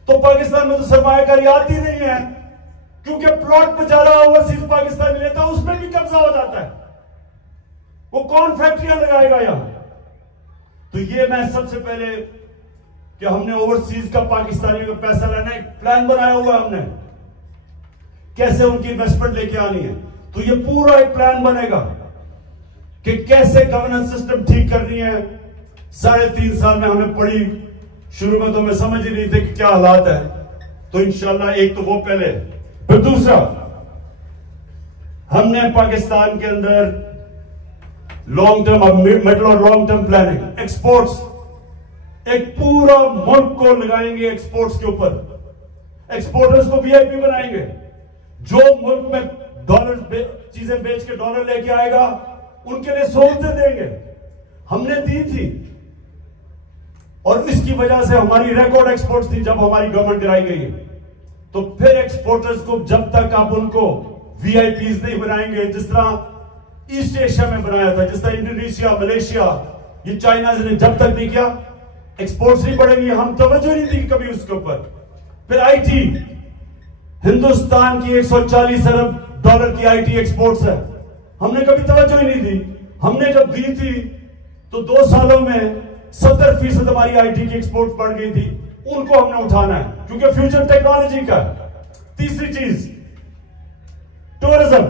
तो पाकिस्तान में तो सरमायाकारी आती नहीं है, क्योंकि प्लॉट बेचारा ओवरसीज पाकिस्तान लेता है, उसमें भी कब्जा हो जाता है। वो कौन फैक्ट्रियां लगाएगा यहां? तो ये मैं सबसे पहले कि हमने ओवरसीज का पाकिस्तानियों का पैसा लेना एक प्लान बनाया हुआ है हमने, कैसे उनकी इन्वेस्टमेंट लेके आनी है। तो ये पूरा एक प्लान बनेगा कि कैसे गवर्नेंस सिस्टम ठीक करनी है। 3.5 साल में हमें पड़ी, शुरू में तो मैं समझ ही नहीं थे कि क्या हालात है। तो इंशाल्लाह एक तो वो पहले, फिर दूसरा, हमने पाकिस्तान के अंदर लॉन्ग टर्म, मिडिल और लॉन्ग टर्म प्लानिंग। एक्सपोर्ट्स, एक पूरा मुल्क को लगाएंगे एक्सपोर्ट्स के ऊपर। एक्सपोर्टर्स को वीआईपी बनाएंगे। जो मुल्क में डॉलर चीजें बेच के डॉलर लेके आएगा उनके लिए सहूलतें देंगे। हमने दी थी और इसकी वजह से हमारी रिकॉर्ड एक्सपोर्ट्स थी जब हमारी गवर्नमेंट गिराई गई है। तो फिर एक्सपोर्टर्स को जब तक आप उनको वीआईपीज नहीं बनाएंगे, जिस तरह ईस्ट एशिया में बनाया था, जिस तरह इंडोनेशिया, मलेशिया, ये चाइना ने जब तक नहीं किया, एक्सपोर्ट्स नहीं बढ़ेंगी। हम तवज्जो नहीं दी कभी उसके ऊपर। फिर आईटी, हिंदुस्तान की 140 अरब डॉलर की आईटी एक्सपोर्ट्स है, हमने कभी तवज्जो ही नहीं दी। हमने जब दी थी तो 2 सालों में 70% हमारी आईटी की एक्सपोर्ट बढ़ गई थी। उनको हमने उठाना है क्योंकि फ्यूचर टेक्नोलॉजी का। तीसरी चीज, टूरिज्म।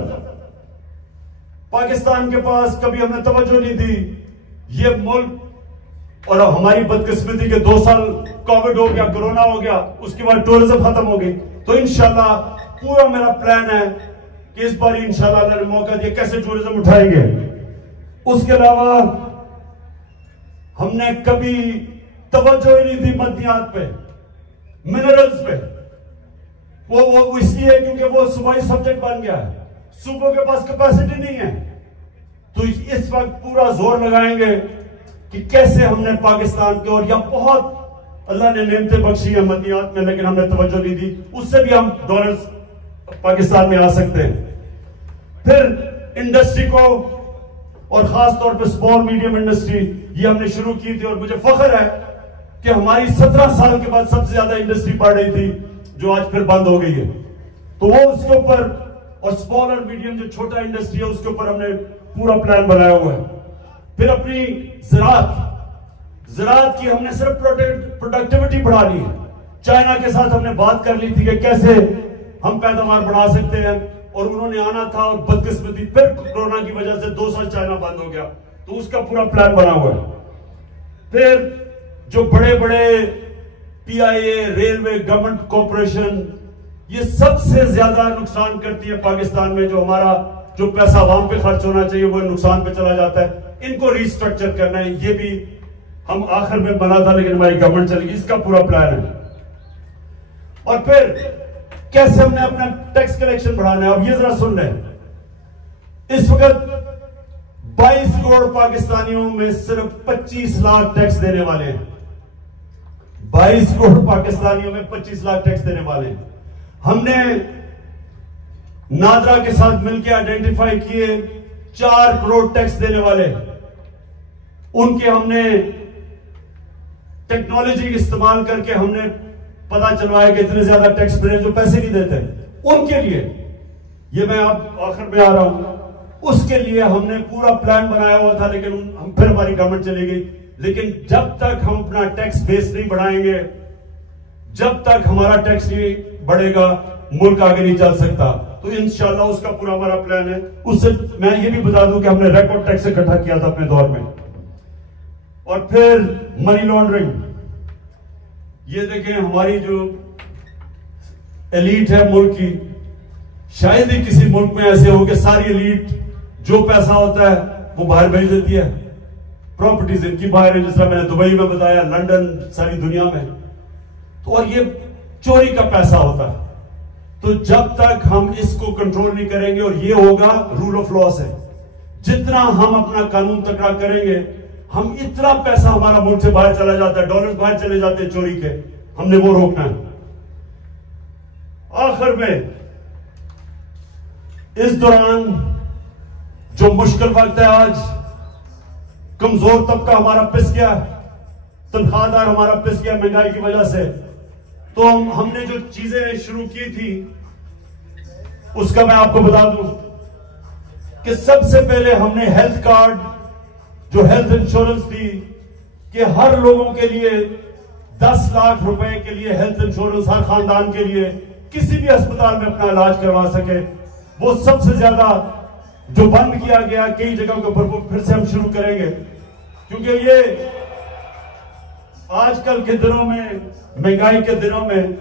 पाकिस्तान के पास कभी हमने तवज्जो नहीं दी। ये मुल्क, और हमारी बदकिस्मती के 2 साल कोविड हो गया, कोरोना हो गया, उसके बाद टूरिज्म खत्म हो गई। तो इंशाल्लाह पूरा मेरा प्लान है कि इस बार इंशाल्लाह अल्लाह ने मौका दिया, कैसे टूरिज्म उठाएंगे। उसके अलावा हमने कभी तवज्जो ही नहीं दी मदनियात पे, मिनरल्स पे। वो इसलिए क्योंकि वो सूबाई सब्जेक्ट बन गया है, सूबों के पास कैपेसिटी नहीं है। तो इस वक्त पूरा जोर लगाएंगे कि कैसे हमने पाकिस्तान के, और यहां बहुत अल्लाह ने नेमतें बख्शी है मदनियात में, लेकिन हमने तवज्जो नहीं दी, उससे भी हम डॉलर्स पाकिस्तान में आ सकते हैं। फिर इंडस्ट्री को, और खास तौर पे स्मॉल मीडियम इंडस्ट्री, ये हमने शुरू की थी और मुझे फख्र है कि हमारी 17 साल के बाद सबसे ज्यादा इंडस्ट्री बढ़ रही थी, जो आज फिर बंद हो गई है। तो वो उसके ऊपर, और स्मॉल और मीडियम जो छोटा इंडस्ट्री है उसके ऊपर हमने पूरा प्लान बनाया हुआ है। फिर अपनी ज़राअत की हमने सिर्फ प्रोडक्टिविटी बढ़ानी है। चाइना के साथ हमने बात कर ली थी कि कैसे हम पैदावार बढ़ा सकते हैं, और उन्होंने आना था, और बदकिस्मती फिर कोरोना की वजह से 2 साल चाइना बंद हो गया। तो उसका पूरा प्लान बना हुआ है। फिर जो बड़े बड़े पीआईए, रेलवे, गवर्नमेंट कॉर्पोरेशन, ये सबसे ज्यादा नुकसान करती है पाकिस्तान में। जो हमारा जो पैसा आवाम पे खर्च होना चाहिए वो नुकसान पे चला जाता है। इनको रिस्ट्रक्चर करना है, ये भी हम आखिर में बना था, लेकिन हमारी गवर्नमेंट चलेगी, इसका पूरा प्लान है। और फिर कैसे हमने अपना टैक्स कलेक्शन बढ़ाना है। अब ये जरा सुन लें, इस वक्त 22 करोड़ पाकिस्तानियों में सिर्फ 25 लाख टैक्स देने वाले हैं। 22 करोड़ पाकिस्तानियों में 25 लाख टैक्स देने वाले हैं। हमने नादरा के साथ मिलकर आइडेंटिफाई किए 4 करोड़ टैक्स देने वाले, उनके हमने टेक्नोलॉजी इस्तेमाल करके हमने पता चलवाया कि इतने ज्यादा टैक्स पेयर जो पैसे नहीं देते, उनके लिए, ये मैं आप आखिर में आ रहा हूं, उसके लिए हमने पूरा प्लान बनाया हुआ था, लेकिन हम फिर हमारी गवर्नमेंट चली गई। लेकिन जब तक हम अपना टैक्स बेस नहीं बढ़ाएंगे, जब तक हमारा टैक्स नहीं बढ़ेगा, मुल्क आगे नहीं चल सकता। तो इंशाल्लाह उसका पूरा हमारा प्लान है। उससे मैं ये भी बता दूं कि हमने रिकॉर्ड टैक्स इकट्ठा किया था अपने दौर में। और फिर मनी लॉन्ड्रिंग, ये देखें हमारी जो एलीट है मुल्क की, शायद ही किसी मुल्क में ऐसे हो कि सारी एलीट जो पैसा होता है वो बाहर भेज देती है। प्रॉपर्टीज इनकी बाहर है, जिस तरह मैंने दुबई में बताया, लंदन, सारी दुनिया में। तो और ये चोरी का पैसा होता है। तो जब तक हम इसको कंट्रोल नहीं करेंगे, और ये होगा रूल ऑफ लॉ से, जितना हम अपना कानून तकड़ा करेंगे, हम इतना पैसा हमारा मुल्क से बाहर चला जाता है, डॉलर बाहर चले जाते हैं चोरी के, हमने वो रोकना है। आखिर में इस दौरान जो मुश्किल वक्त है, आज कमजोर तबका हमारा पिस गया, तनख्वाहदार हमारा पिस गया महंगाई की वजह से। तो हमने जो चीजें शुरू की थी उसका मैं आपको बता दूं कि सबसे पहले हमने हेल्थ कार्ड, जो हेल्थ इंश्योरेंस थी, कि हर लोगों के लिए 10 लाख रुपए के लिए हेल्थ इंश्योरेंस हर खानदान के लिए किसी भी अस्पताल में अपना इलाज करवा सके, वो सबसे ज्यादा जो बंद किया गया कई जगहों के ऊपर, वो फिर से हम शुरू करेंगे। क्योंकि ये आजकल के दिनों में, महंगाई के दिनों में,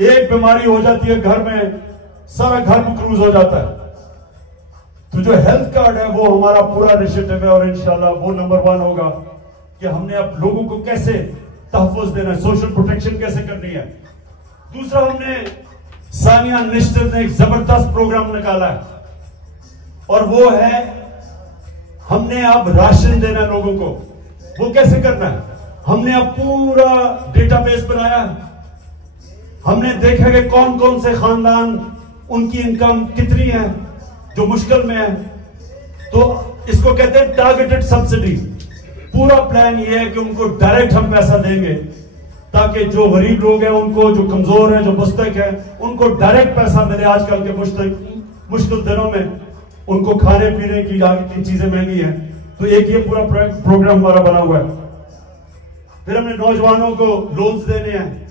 एक बीमारी हो जाती है घर में, सारा घर मकरूज हो जाता है। तो जो हेल्थ कार्ड है वो हमारा पूरा इनिशिएटिव है और इंशाल्लाह वो नंबर 1 होगा कि हमने अब लोगों को कैसे तहफ़्फ़ुज़ देना है, सोशल प्रोटेक्शन कैसे करनी है। दूसरा, हमने सानिया निश्चित ने एक जबरदस्त प्रोग्राम निकाला है और वो है हमने अब राशन देना लोगों को। वो कैसे करना है? हमने अब पूरा डेटाबेस बनाया। हमने देखा कि कौन कौन से खानदान उनकी इनकम कितनी है जो मुश्किल में है, तो इसको कहते हैं टारगेटेड सब्सिडी। पूरा प्लान ये है कि उनको डायरेक्ट हम पैसा देंगे ताकि जो गरीब लोग हैं उनको, जो कमजोर है, जो मुस्तक है, उनको डायरेक्ट पैसा मिले। आजकल के मुश्किल दिनों में उनको खाने पीने की चीजें महंगी हैं, तो एक ये पूरा प्रोग्राम हमारा बना हुआ है। फिर हमने नौजवानों को लोन्स देने हैं